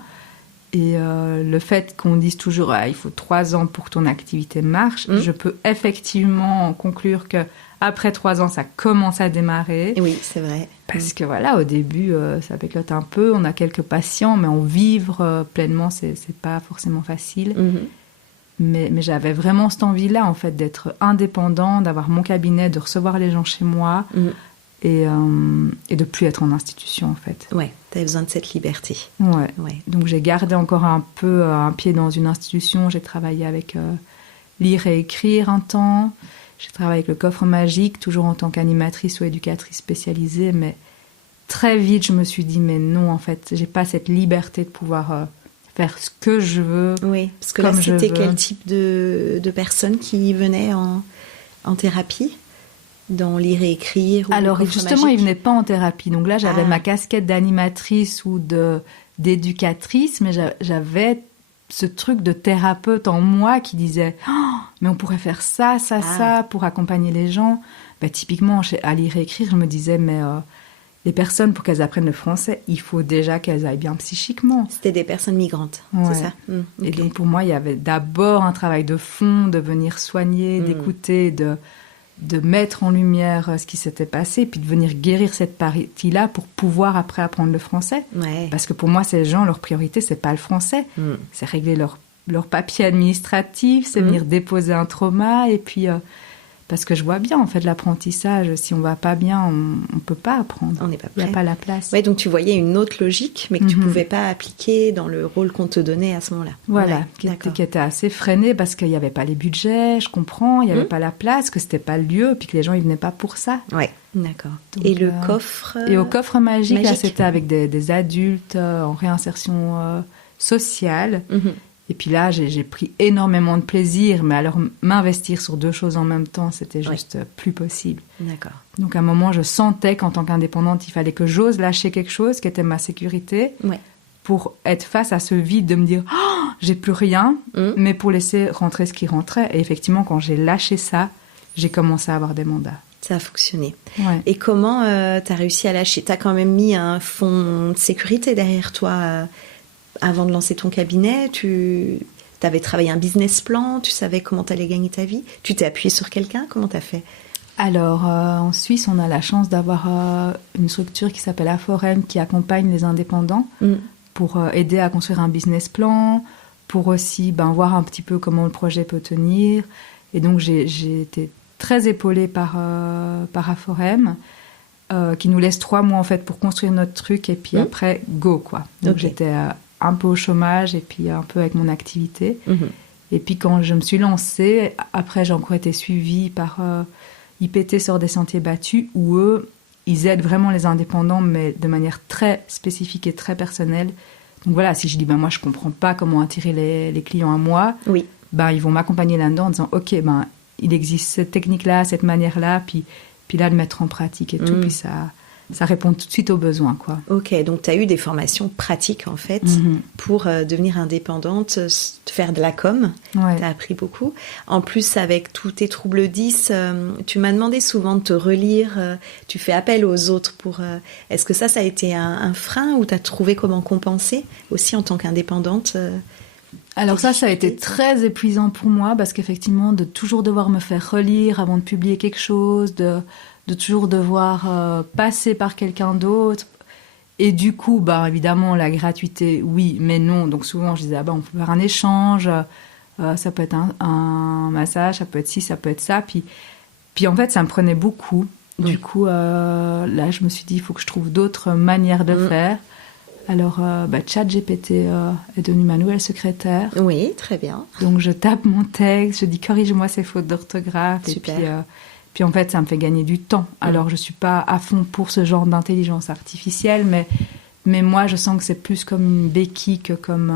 Et le fait qu'on dise toujours il faut 3 ans pour que ton activité marche, je peux effectivement conclure que après 3 ans, ça commence à démarrer. Oui, c'est vrai. Parce que au début, ça péclote un peu, on a quelques patients, mais en vivre pleinement, c'est pas forcément facile. Mais j'avais vraiment cette envie-là, en fait, d'être indépendant, d'avoir mon cabinet, de recevoir les gens chez moi et de plus être en institution, en fait. Ouais, t'avais besoin de cette liberté. Ouais. Donc j'ai gardé encore un peu un pied dans une institution. J'ai travaillé avec lire et écrire un temps. J'ai travaillé avec le Coffre Magique, toujours en tant qu'animatrice ou éducatrice spécialisée, mais très vite, je me suis dit, mais non, en fait, j'ai pas cette liberté de pouvoir faire ce que je veux. Oui, parce que là, c'était quel type de personnes qui venaient en thérapie, dans lire et écrire ou Alors, justement, ils venaient pas en thérapie. Donc là, j'avais ma casquette d'animatrice ou d'éducatrice, mais j'avais ce truc de thérapeute en moi qui disait mais on pourrait faire ça pour accompagner les gens. Typiquement, à lire et écrire, je me disais mais les personnes, pour qu'elles apprennent le français, il faut déjà qu'elles aillent bien psychiquement. C'était des personnes migrantes, c'est ça? Et donc pour moi, il y avait d'abord un travail de fond, de venir soigner, d'écouter, de mettre en lumière ce qui s'était passé, puis de venir guérir cette partie-là pour pouvoir après apprendre le français. Parce que pour moi, ces gens, leur priorité, c'est pas le français. C'est régler leur papier administratif, c'est venir déposer un trauma, et puis... parce que je vois bien, en fait, l'apprentissage, si on va pas bien, on peut pas apprendre. On n'est pas prêt. Il n'y a pas la place. Ouais, donc tu voyais une autre logique, mais que tu pouvais pas appliquer dans le rôle qu'on te donnait à ce moment-là. Voilà, qui était assez freiné parce qu'il n'y avait pas les budgets, je comprends, il n'y avait pas la place, que c'était pas le lieu, puis que les gens, ils venaient pas pour ça. Ouais, d'accord. Donc, et le coffre... Et au coffre magique, là, c'était avec des adultes en réinsertion sociale. Et puis là, j'ai pris énormément de plaisir, mais alors m'investir sur 2 choses en même temps, c'était juste plus possible. D'accord. Donc à un moment, je sentais qu'en tant qu'indépendante, il fallait que j'ose lâcher quelque chose qui était ma sécurité pour être face à ce vide de me dire j'ai plus rien, mais pour laisser rentrer ce qui rentrait. Et effectivement, quand j'ai lâché ça, j'ai commencé à avoir des mandats. Ça a fonctionné. Ouais. Et comment tu as réussi à lâcher? Tu as quand même mis un fonds de sécurité derrière toi avant de lancer ton cabinet. Tu avais travaillé un business plan, tu savais comment tu allais gagner ta vie. Tu t'es appuyé sur quelqu'un? Comment tu as fait? Alors, en Suisse, on a la chance d'avoir une structure qui s'appelle Aforem qui accompagne les indépendants pour aider à construire un business plan, pour aussi voir un petit peu comment le projet peut tenir. Et donc, j'ai été très épaulée par Aforem, qui nous laisse 3 mois en fait pour construire notre truc et puis après, go quoi. Donc j'étais un peu au chômage et puis un peu avec mon activité. Et puis quand je me suis lancée, après j'ai encore été suivie par IPT Sort des Sentiers Battus, où eux, ils aident vraiment les indépendants, mais de manière très spécifique et très personnelle. Donc voilà, si je dis, moi, je comprends pas comment attirer les clients à moi, ils vont m'accompagner là-dedans en disant, OK, il existe cette technique-là, cette manière-là, puis là, le mettre en pratique et tout, puis ça répond tout de suite aux besoins, quoi. Ok, donc tu as eu des formations pratiques, en fait, pour devenir indépendante, faire de la com. Ouais. Tu as appris beaucoup. En plus, avec tous tes troubles 10, tu m'as demandé souvent de te relire. Tu fais appel aux autres pour... Est-ce que ça a été un frein ou tu as trouvé comment compenser aussi en tant qu'indépendante Alors ça a été très épuisant pour moi parce qu'effectivement, de toujours devoir me faire relire avant de publier quelque chose, de toujours devoir passer par quelqu'un d'autre. Et du coup, évidemment, la gratuité, oui, mais non. Donc souvent, je disais, on peut faire un échange, ça peut être un massage, ça peut être ci, ça peut être ça. Puis en fait, ça me prenait beaucoup. Du coup, là, je me suis dit, il faut que je trouve d'autres manières de faire. Alors, ChatGPT est devenu ma nouvelle secrétaire. Oui, très bien. Donc, je tape mon texte, je dis corrige-moi ces fautes d'orthographe. Super. Et puis, en fait, ça me fait gagner du temps. Alors, je ne suis pas à fond pour ce genre d'intelligence artificielle, mais moi, je sens que c'est plus comme une béquille que comme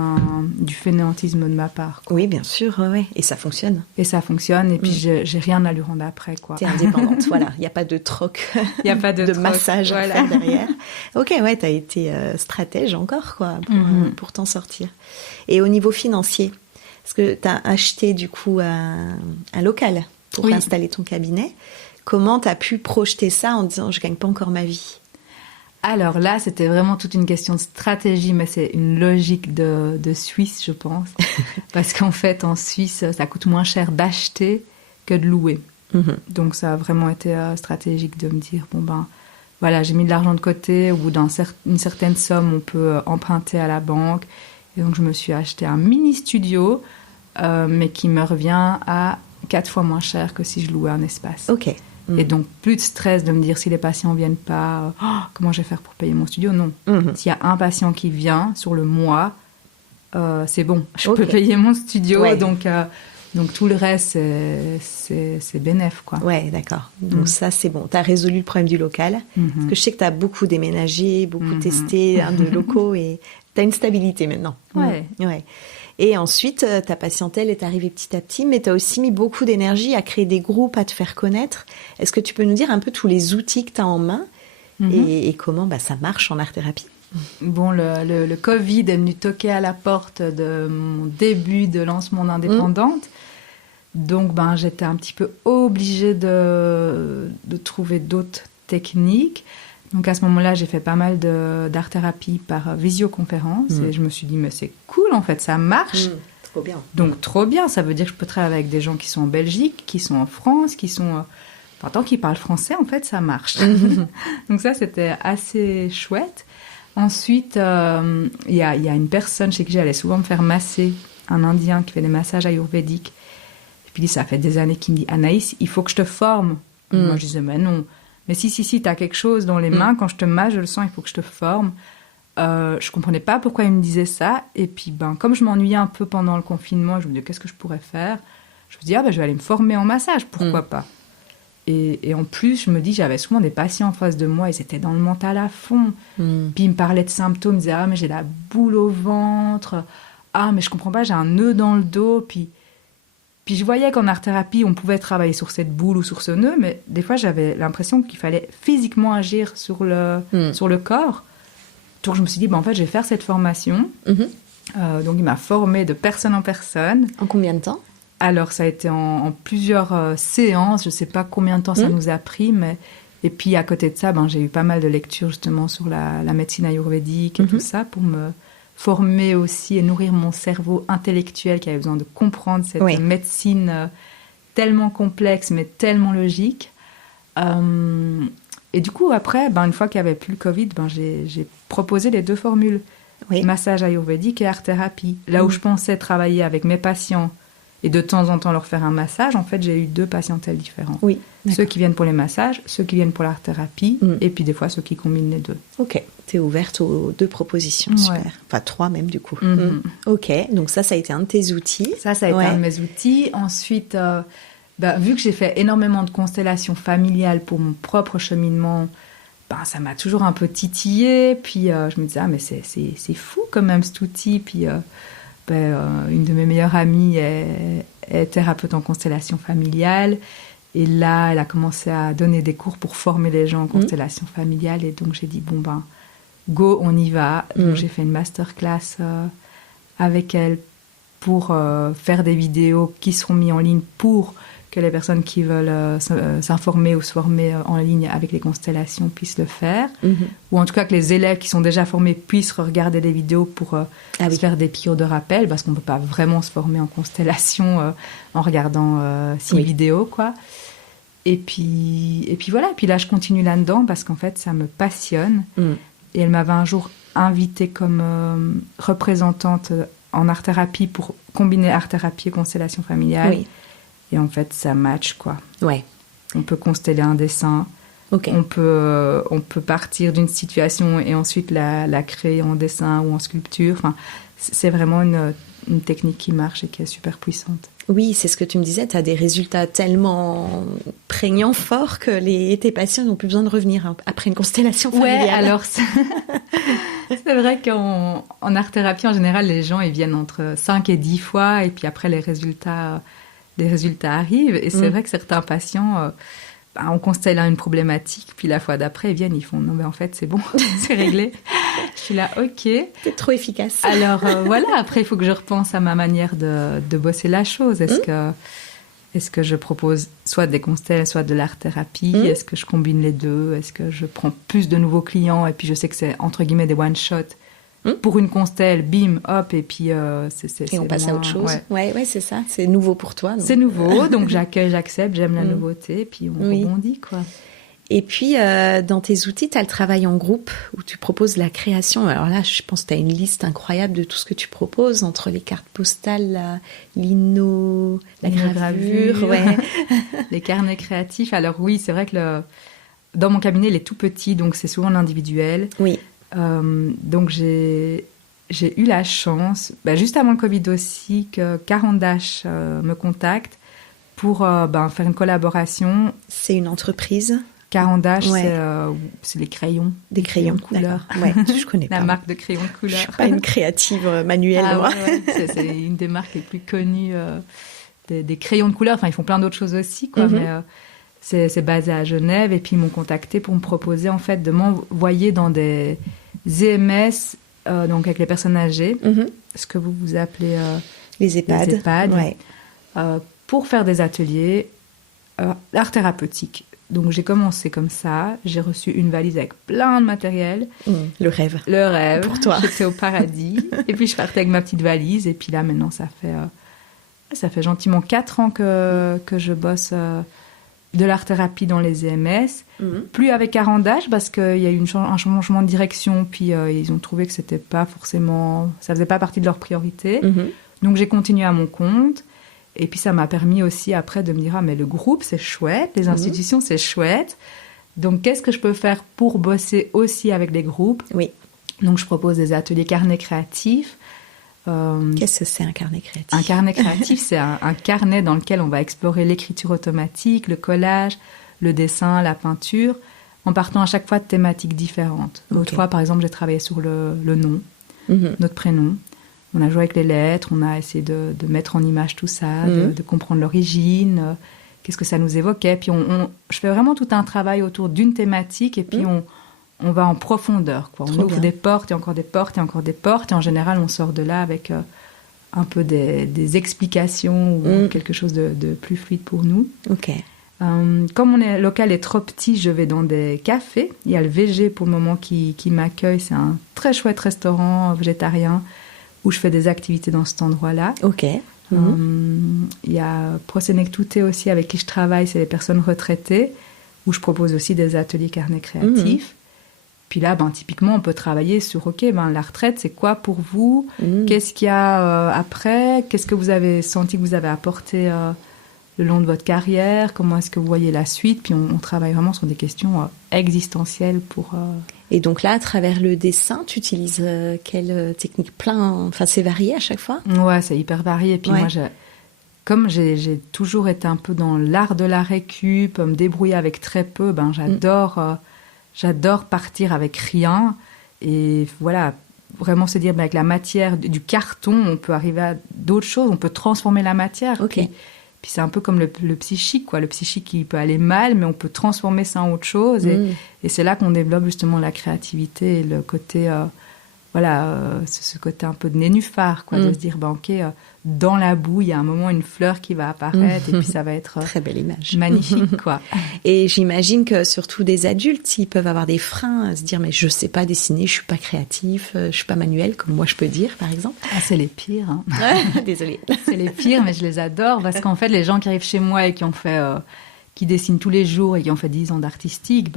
du fainéantisme de ma part, quoi. Oui, bien sûr, ouais. Et ça fonctionne. Et ça fonctionne, et puis j'ai rien à lui rendre après, quoi. T'es indépendante, voilà. Il n'y a pas de troc, il y a pas de massage à faire derrière. Ok, ouais, t'as été stratège encore, quoi, pour t'en sortir. Et au niveau financier, est-ce que t'as acheté, du coup, un local pour installer ton cabinet? Comment t'as pu projeter ça en disant « je gagne pas encore ma vie » ? Alors là, c'était vraiment toute une question de stratégie, mais c'est une logique de Suisse, je pense. Parce qu'en fait, en Suisse, ça coûte moins cher d'acheter que de louer. Donc ça a vraiment été stratégique de me dire, voilà, j'ai mis de l'argent de côté, au bout d'une certaine somme, on peut emprunter à la banque. Et donc je me suis acheté un mini studio, mais qui me revient à 4 fois moins cher que si je louais un espace. Ok. Et donc, plus de stress de me dire si les patients ne viennent pas, comment je vais faire pour payer mon studio? Non. S'il y a un patient qui vient sur le mois, c'est bon. Je peux payer mon studio. Ouais. Donc, tout le reste, c'est bénef, quoi. Ouais, d'accord. Donc ça, c'est bon. Tu as résolu le problème du local. Parce que je sais que tu as beaucoup déménagé, beaucoup testé de locaux et tu as une stabilité maintenant. Ouais. Et ensuite, ta patientèle est arrivée petit à petit, mais tu as aussi mis beaucoup d'énergie à créer des groupes, à te faire connaître. Est-ce que tu peux nous dire un peu tous les outils que tu as en main et comment ça marche en art-thérapie? Bon, le Covid est venu toquer à la porte de mon début de lancement d'indépendante. Donc, j'étais un petit peu obligée de trouver d'autres techniques. Donc, à ce moment-là, j'ai fait pas mal d'art-thérapie par visioconférence. Et je me suis dit, mais c'est cool, en fait, ça marche. Trop bien. Donc, trop bien. Ça veut dire que je peux travailler avec des gens qui sont en Belgique, qui sont en France, qui sont... tant qu'ils parlent français, en fait, ça marche. Donc, ça, c'était assez chouette. Ensuite, il y a une personne chez qui j'allais souvent me faire masser, un Indien qui fait des massages ayurvédiques. Et puis, ça fait des années qu'il me dit, Anaïs, il faut que je te forme. Moi, je disais, mais non. Mais si, t'as quelque chose dans les mains, quand je te masse, je le sens, il faut que je te forme. Je comprenais pas pourquoi il me disait ça. Et puis, comme je m'ennuyais un peu pendant le confinement, je me disais, qu'est-ce que je pourrais faire? Je me dis, je vais aller me former en massage, pourquoi pas? Et en plus, je me dis, j'avais souvent des patients en face de moi, ils étaient dans le mental à fond. Puis ils me parlaient de symptômes, ils disaient, mais j'ai la boule au ventre. Mais je comprends pas, j'ai un nœud dans le dos. Puis je voyais qu'en art-thérapie, on pouvait travailler sur cette boule ou sur ce nœud, mais des fois, j'avais l'impression qu'il fallait physiquement agir sur le corps. Donc, je me suis dit, en fait, je vais faire cette formation. Donc, il m'a formée de personne en personne. En combien de temps? Alors, ça a été en plusieurs séances. Je ne sais pas combien de temps ça nous a pris, mais... Et puis, à côté de ça, j'ai eu pas mal de lectures, justement, sur la médecine ayurvédique et tout ça, pour me former aussi et nourrir mon cerveau intellectuel qui avait besoin de comprendre cette médecine tellement complexe, mais tellement logique. Et du coup, après, une fois qu'il n'y avait plus le Covid, j'ai proposé les 2 formules. Massage ayurvédique et art-thérapie. Là où je pensais travailler avec mes patients et de temps en temps leur faire un massage, en fait, j'ai eu 2 patientèles différents. Oui, ceux qui viennent pour les massages, ceux qui viennent pour l'art-thérapie, et puis des fois ceux qui combinent les 2. Ok, tu es ouverte aux 2 propositions, super. Enfin, 3 même, du coup. Ok, donc ça a été un de tes outils. Ça a été un de mes outils. Ensuite, vu que j'ai fait énormément de constellations familiales pour mon propre cheminement, ça m'a toujours un peu titillé. Puis je me disais, mais c'est fou quand même cet outil. Puis une de mes meilleures amies est thérapeute en constellation familiale. Et là, elle a commencé à donner des cours pour former les gens en constellation familiale. Et donc, j'ai dit, go, on y va. Donc, j'ai fait une masterclass avec elle pour faire des vidéos qui seront mises en ligne pour que les personnes qui veulent s'informer ou se former en ligne avec les constellations puissent le faire. Ou en tout cas que les élèves qui sont déjà formés puissent regarder les vidéos pour se faire des piqûres de rappel, parce qu'on ne peut pas vraiment se former en constellation en regardant 6 vidéos, quoi. Et puis voilà, et puis là je continue là-dedans parce qu'en fait ça me passionne. Et elle m'avait un jour invitée comme représentante en art-thérapie pour combiner art-thérapie et constellation familiale. Et en fait, ça match, quoi. On peut consteller un dessin. On peut partir d'une situation et ensuite la créer en dessin ou en sculpture. Enfin, c'est vraiment une technique qui marche et qui est super puissante. Oui, c'est ce que tu me disais. Tu as des résultats tellement prégnants, forts, que tes patients n'ont plus besoin de revenir après une constellation familiale. Ouais, alors c'est vrai qu'en art-thérapie, en général, les gens ils viennent entre 5 et 10 fois. Et puis après, les résultats arrivent. Et c'est vrai que certains patients, on constelle une problématique, puis la fois d'après, ils viennent, ils font « Non, mais en fait, c'est bon, c'est réglé. » Je suis là « Ok. » C'est trop efficace. Alors, voilà, après, il faut que je repense à ma manière de bosser la chose. Est-ce que je propose soit des constelles, soit de l'art-thérapie? Est-ce que je combine les 2? Est-ce que je prends plus de nouveaux clients? Et puis, je sais que c'est, entre guillemets, des one-shots. Pour une constelle, bim, hop, et puis et on passe à autre chose. Ouais, c'est ça. C'est nouveau pour toi. C'est nouveau, donc j'accueille, j'accepte, j'aime la nouveauté, et puis on rebondit, quoi. Et puis, dans tes outils, tu as le travail en groupe, où tu proposes la création. Alors là, je pense que tu as une liste incroyable de tout ce que tu proposes, entre les cartes postales, la gravure, les carnets créatifs. Alors oui, c'est vrai que dans mon cabinet, il est tout petit, donc c'est souvent l'individuel. Oui. Donc j'ai eu la chance, juste avant le Covid aussi, que Carandache me contacte pour faire une collaboration. C'est une entreprise. Carandache, c'est les crayons. Des crayons de couleur. Je connais pas. La marque de crayons de couleur. Je suis pas une créative manuelle, moi. C'est une des marques les plus connues des crayons de couleur. Enfin, ils font plein d'autres choses aussi, quoi, mais... C'est basé à Genève, et puis ils m'ont contacté pour me proposer en fait de m'envoyer dans des EMS, donc avec les personnes âgées, ce que vous appelez les EHPAD, les EHPAD, pour faire des ateliers art thérapeutique. Donc j'ai commencé comme ça, j'ai reçu une valise avec plein de matériel. Le rêve. Le rêve. Pour toi. J'étais au paradis. Et puis je partais avec ma petite valise, et puis là maintenant ça fait gentiment 4 ans que je bosse de l'art-thérapie dans les EMS, plus avec Carandache parce qu'il y a eu un changement de direction, puis ils ont trouvé que c'était pas forcément, ça faisait pas partie de leur priorité. Donc j'ai continué à mon compte, et puis ça m'a permis aussi après de me dire mais le groupe c'est chouette, les institutions c'est chouette, donc qu'est-ce que je peux faire pour bosser aussi avec les groupes? Donc je propose des ateliers carnets créatifs. Qu'est-ce que c'est un carnet créatif? Un carnet créatif, c'est un carnet dans lequel on va explorer l'écriture automatique, le collage, le dessin, la peinture, en partant à chaque fois de thématiques différentes. L'autre fois, par exemple, j'ai travaillé sur le nom, notre prénom. On a joué avec les lettres, on a essayé de mettre en image tout ça, de comprendre l'origine, qu'est-ce que ça nous évoquait. Puis je fais vraiment tout un travail autour d'une thématique, et puis on va en profondeur, quoi. On Trop ouvre bien. des portes et encore des portes et encore des portes. Et en général, on sort de là avec un peu des explications ou quelque chose de plus fluide pour nous. Ok. Comme mon local est trop petit, je vais dans des cafés. Il y a le VG pour le moment qui m'accueille. C'est un très chouette restaurant végétarien où je fais des activités dans cet endroit-là. Ok. Il y a Prosenectute aussi avec qui je travaille, c'est les personnes retraitées, où je propose aussi des ateliers carnet créatifs. Puis là, typiquement, on peut travailler sur, la retraite, c'est quoi pour vous? Qu'est-ce qu'il y a après? Qu'est-ce que vous avez senti que vous avez apporté le long de votre carrière? Comment est-ce que vous voyez la suite? Puis on travaille vraiment sur des questions existentielles pour... Et donc là, à travers le dessin, tu utilises quelle technique? Enfin, c'est varié à chaque fois? Ouais, c'est hyper varié. Et puis moi, comme j'ai toujours été un peu dans l'art de la récup, me débrouiller avec très peu, j'adore partir avec rien. Et voilà, vraiment se dire, avec la matière du carton, on peut arriver à d'autres choses, on peut transformer la matière. Ok. Puis c'est un peu comme le psychique, quoi. Le psychique, il peut aller mal, mais on peut transformer ça en autre chose. Et c'est là qu'on développe justement la créativité et le côté, ce côté un peu de nénuphar, quoi. De se dire, dans la boue, il y a un moment une fleur qui va apparaître et puis ça va être très belle image, magnifique, quoi. Et j'imagine que surtout des adultes, ils peuvent avoir des freins à se dire, mais je sais pas dessiner, je suis pas créatif, je suis pas manuel, comme moi je peux dire, par exemple. Ah, c'est les pires, hein. Désolée. C'est les pires, mais je les adore parce qu'en fait, les gens qui arrivent chez moi et qui dessinent tous les jours et qui ont fait 10 ans d'artistique,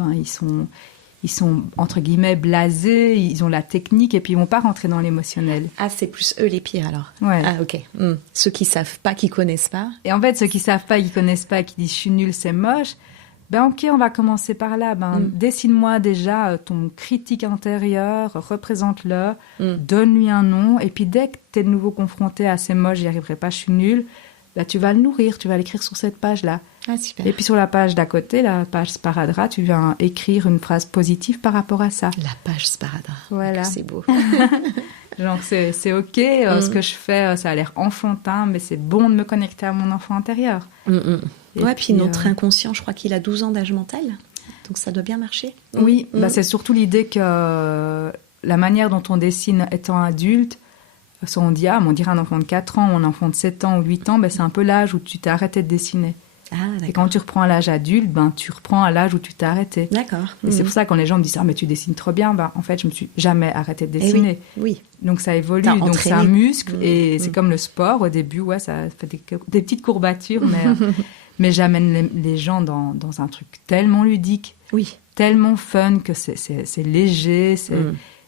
ils sont, entre guillemets, blasés, ils ont la technique et puis ils vont pas rentrer dans l'émotionnel. Ah, c'est plus eux les pires alors. Ouais. Ah, ok. Ceux qui savent pas, qui connaissent pas. Et en fait, ceux qui savent pas, qui connaissent pas, qui disent je suis nul, c'est moche, ok, on va commencer par là. Dessine-moi déjà ton critique intérieur, représente-le, donne-lui un nom, et puis dès que tu es de nouveau confronté à c'est moche, j'y arriverai pas, je suis nul, tu vas le nourrir, tu vas l'écrire sur cette page-là. Ah, super. Et puis sur la page d'à côté, la page sparadrap, tu viens écrire une phrase positive par rapport à ça. La page sparadrap. Voilà. C'est beau. Genre c'est ok, ce que je fais, ça a l'air enfantin, mais c'est bon de me connecter à mon enfant intérieur. Ouais, puis notre inconscient, je crois qu'il a 12 ans d'âge mental, donc ça doit bien marcher. Oui, c'est surtout l'idée que la manière dont on dessine étant adulte, on dirait un enfant de 4 ans ou un enfant de 7 ans ou 8 ans, c'est un peu l'âge où tu t'es arrêté de dessiner. Ah, et quand tu reprends à l'âge adulte, tu reprends à l'âge où tu t'es arrêté. D'accord. Et c'est pour ça que quand les gens me disent « Ah, mais tu dessines trop bien », en fait, je me suis jamais arrêtée de dessiner. Oui. Donc ça évolue, donc c'est un muscle, et c'est comme le sport. Au début, ça fait des petites courbatures, mais j'amène les gens dans un truc tellement ludique, tellement fun, que c'est léger,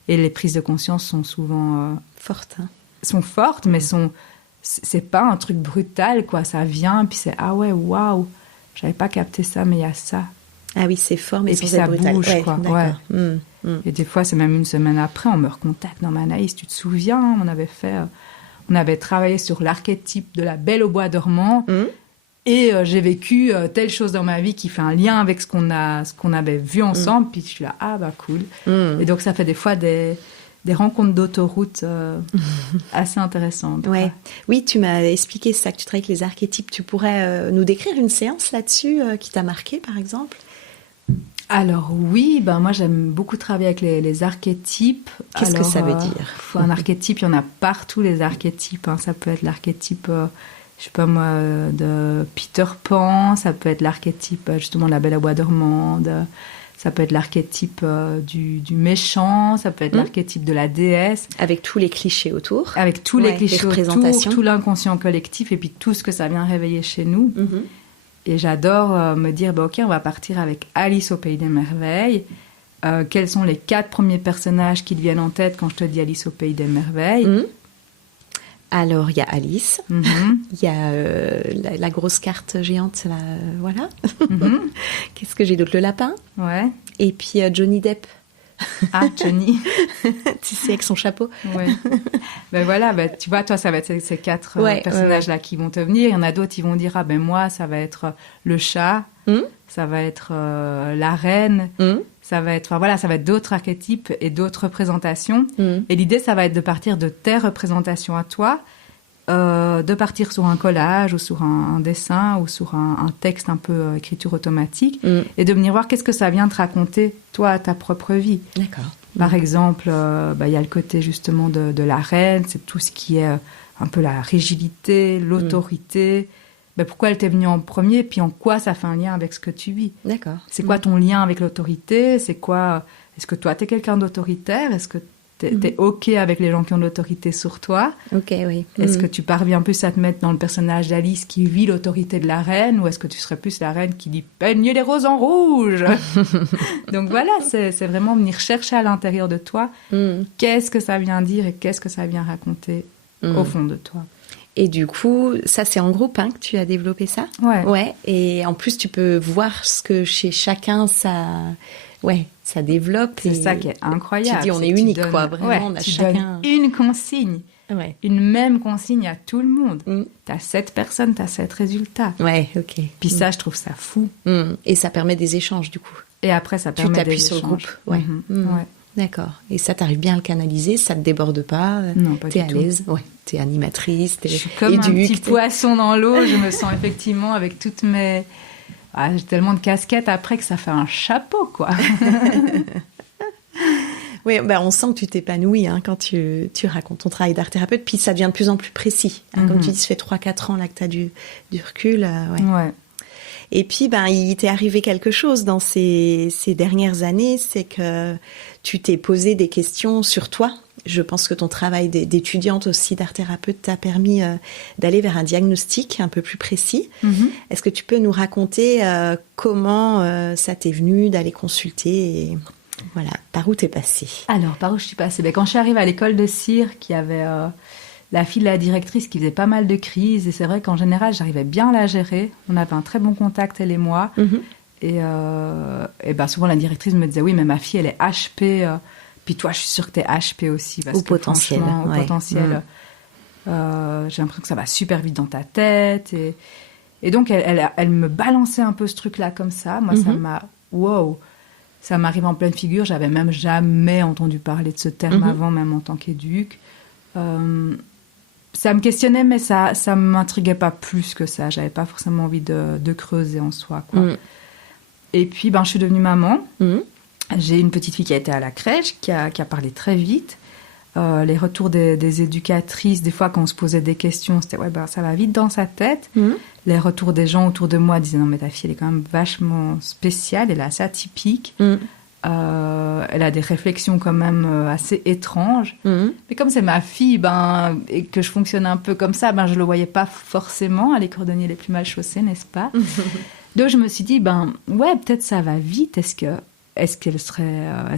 et les prises de conscience sont souvent... fortes. Sont fortes, mais c'est pas un truc brutal, quoi. Ça vient, puis c'est ah ouais, waouh, j'avais pas capté ça, mais il y a ça. Ah oui, c'est fort, mais et sans puis ça être brutal. bouge, quoi. Ouais. Et des fois, c'est même une semaine après, on me recontacte. Non, mais Anaïs, tu te souviens, on avait travaillé sur l'archétype de la belle au bois dormant, et j'ai vécu telle chose dans ma vie qui fait un lien avec ce qu'on avait vu ensemble, puis je suis là, ah bah cool. Et donc ça fait des fois des rencontres d'autoroute assez intéressantes. Ouais. Oui, tu m'as expliqué ça, que tu travailles avec les archétypes. Tu pourrais nous décrire une séance là-dessus qui t'a marqué, par exemple? Alors oui, moi j'aime beaucoup travailler avec les archétypes. Qu'est-ce que ça veut dire? Un archétype, il y en a partout, les archétypes. Ça peut être l'archétype, je sais pas moi, de Peter Pan, ça peut être l'archétype justement de la Belle au bois dormant, ça peut être l'archétype du méchant, ça peut être l'archétype de la déesse. Avec tous les clichés autour. Avec tous les clichés autour, tout l'inconscient collectif et puis tout ce que ça vient réveiller chez nous. Et j'adore me dire, ok, on va partir avec Alice au Pays des Merveilles. Quels sont les 4 premiers personnages qui te viennent en tête quand je te dis Alice au Pays des Merveilles? Alors, il y a Alice, il y a la grosse carte géante, là, voilà. Qu'est-ce que j'ai d'autre? Le lapin. Ouais. Et puis Johnny Depp. Ah, Johnny. Tu sais, avec son chapeau. Ouais. Voilà, tu vois, toi, ça va être ces 4 personnages-là qui vont te venir. Il y en a d'autres, ils vont dire, moi, ça va être le chat, ça va être la reine, ça va être, ça va être d'autres archétypes et d'autres représentations. Et l'idée, ça va être de partir de tes représentations à toi, de partir sur un collage ou sur un dessin ou sur un texte un peu écriture automatique et de venir voir qu'est-ce que ça vient te raconter, toi, à ta propre vie. D'accord. Par exemple, y a le côté justement de la reine, c'est tout ce qui est un peu la rigidité, l'autorité. Pourquoi elle t'est venue en premier, puis en quoi ça fait un lien avec ce que tu vis. D'accord. C'est quoi ton lien avec l'autorité? C'est quoi? Est-ce que toi, t'es quelqu'un d'autoritaire? Est-ce que t'es OK avec les gens qui ont de l'autorité sur toi? OK, oui. Est-ce que tu parviens plus à te mettre dans le personnage d'Alice qui vit l'autorité de la reine, ou est-ce que tu serais plus la reine qui dit « peignez les roses en rouge » Donc voilà, c'est vraiment venir chercher à l'intérieur de toi qu'est-ce que ça vient dire et qu'est-ce que ça vient raconter au fond de toi. Et du coup, ça c'est en groupe que tu as développé ça? Ouais. Et en plus, tu peux voir ce que chez chacun ça développe. C'est ça qui est incroyable. Tu dis on est unique, quoi. Vraiment, on a chacun une consigne. Ouais. Une même consigne à tout le monde. T'as 7 personnes, t'as 7 résultats. Ouais, OK. Puis ça, je trouve ça fou. Et ça permet des échanges, du coup. Et après, ça permet des échanges. Tu t'appuies sur le groupe. Ouais. Ouais. D'accord. Et ça, t'arrives bien à le canaliser, ça te déborde pas? Non, pas du tout. T'es à l'aise? Ouais. T'es animatrice, t'es éduque. Je suis comme un petit poisson dans l'eau. Je me sens effectivement avec toutes mes... j'ai tellement de casquettes après que ça fait un chapeau, quoi. Oui, on sent que tu t'épanouis quand tu racontes ton travail d'art thérapeute, puis ça devient de plus en plus précis. Comme tu dis, ça fait 3-4 ans là que tu as du recul. Ouais. Et puis, il t'est arrivé quelque chose dans ces dernières années, c'est que tu t'es posé des questions sur toi. Je pense que ton travail d'étudiante aussi d'art thérapeute t'a permis d'aller vers un diagnostic un peu plus précis. Est-ce que tu peux nous raconter comment ça t'est venu d'aller consulter et voilà, par où t'es passée? Alors, par où je suis passée? Quand je suis arrivée à l'école de cirque, il y avait la fille de la directrice qui faisait pas mal de crises. Et c'est vrai qu'en général, j'arrivais bien à la gérer. On avait un très bon contact, elle et moi. Et souvent, la directrice me disait, oui, mais ma fille, elle est HP. Puis toi, je suis sûre que t'es HP aussi. Parce au potentiel. Au potentiel. J'ai l'impression que ça va super vite dans ta tête. Et donc, elle me balançait un peu ce truc-là comme ça. Moi, ça m'a... Wow! Ça m'arrive en pleine figure. J'avais même jamais entendu parler de ce terme avant, même en tant qu'éduque. Ça me questionnait, mais ça m'intriguait pas plus que ça. J'avais pas forcément envie de creuser en soi, quoi. Et puis, je suis devenue maman. J'ai une petite fille qui a été à la crèche, qui a parlé très vite. Les retours des éducatrices, des fois, quand on se posait des questions, c'était ça va vite dans sa tête. Les retours des gens autour de moi disaient non, mais ta fille, elle est quand même vachement spéciale, elle est assez atypique. Elle a des réflexions quand même assez étranges. Mais comme c'est ma fille, et que je fonctionne un peu comme ça, je le voyais pas forcément. Les cordonniers les plus mal chaussés, n'est-ce pas? Donc je me suis dit, peut-être ça va vite. Est-ce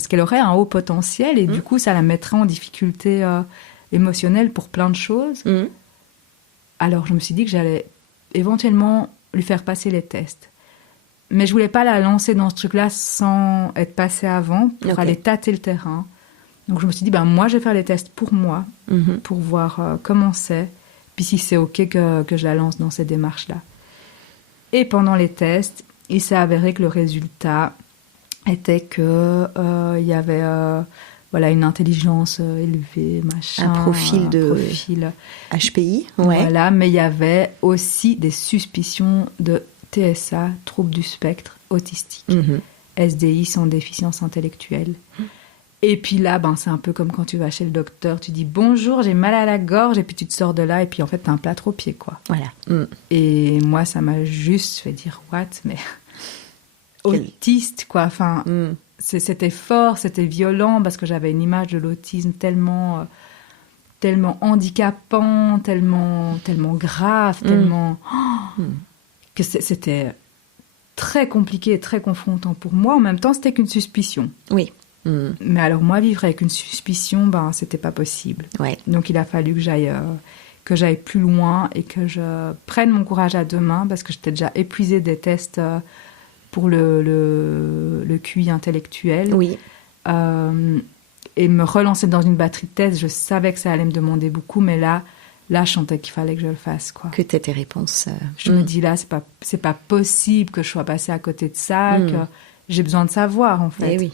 qu'elle aurait un haut potentiel et du coup ça la mettrait en difficulté émotionnelle pour plein de choses. Alors je me suis dit que j'allais éventuellement lui faire passer les tests. Mais je voulais pas la lancer dans ce truc-là sans être passée avant pour aller tâter le terrain. Donc je me suis dit, moi je vais faire les tests pour moi, pour voir comment c'est, puis si c'est OK que je la lance dans ces démarches-là. Et pendant les tests, il s'est avéré que le résultat était que il y avait une intelligence élevée, machin, un profil HPI, voilà, mais il y avait aussi des suspicions de TSA, trouble du spectre autistique, SDI, sans déficience intellectuelle. Et puis là, c'est un peu comme quand tu vas chez le docteur, tu dis bonjour, j'ai mal à la gorge, et puis tu te sors de là, et puis en fait, t'as un plâtre au pied, quoi. Voilà. Et moi, ça m'a juste fait dire what, mais autiste, quoi. Enfin, c'était fort, c'était violent, parce que j'avais une image de l'autisme tellement handicapant, tellement grave, tellement que c'était très compliqué et très confrontant pour moi. En même temps, c'était qu'une suspicion. Oui. Mais alors moi, vivre avec une suspicion, c'était pas possible. Ouais. Donc il a fallu que j'aille plus loin et que je prenne mon courage à deux mains, parce que j'étais déjà épuisée des tests pour le QI intellectuel. Oui. Et me relancer dans une batterie de tests, je savais que ça allait me demander beaucoup, mais là, je sentais qu'il fallait que je le fasse, quoi. Que t'aies tes réponses. Je me dis là, c'est pas possible que je sois passée à côté de ça, que j'ai besoin de savoir, en fait. Et oui.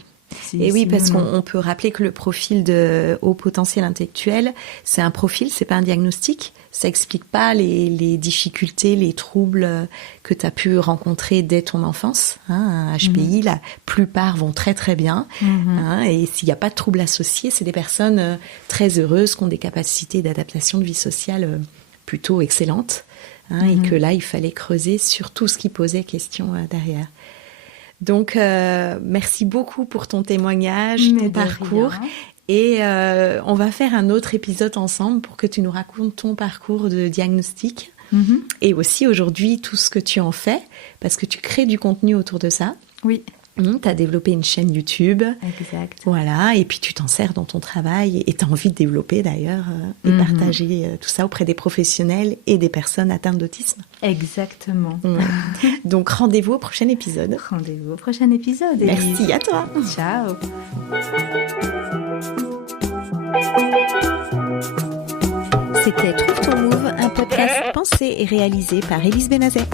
Et oui, parce qu'on peut rappeler que le profil de haut potentiel intellectuel, c'est un profil, c'est pas un diagnostic. Ça explique pas les difficultés, les troubles que tu as pu rencontrer dès ton enfance. Un HPI, la plupart vont très très bien. Et s'il n'y a pas de troubles associés, c'est des personnes très heureuses, qui ont des capacités d'adaptation de vie sociale plutôt excellentes. Et que là, il fallait creuser sur tout ce qui posait question derrière. Donc, merci beaucoup pour ton témoignage, ton parcours. Et on va faire un autre épisode ensemble pour que tu nous racontes ton parcours de diagnostic. Et aussi aujourd'hui, tout ce que tu en fais, parce que tu crées du contenu autour de ça. Oui. Tu as développé une chaîne YouTube. Exact. Voilà, et puis tu t'en sers dans ton travail et tu as envie de développer d'ailleurs et partager tout ça auprès des professionnels et des personnes atteintes d'autisme. Exactement. Donc rendez-vous au prochain épisode. Rendez-vous au prochain épisode. Merci à toi. Ciao. C'était Trouve ton Move, un podcast pensé et réalisé par Élise Benazet.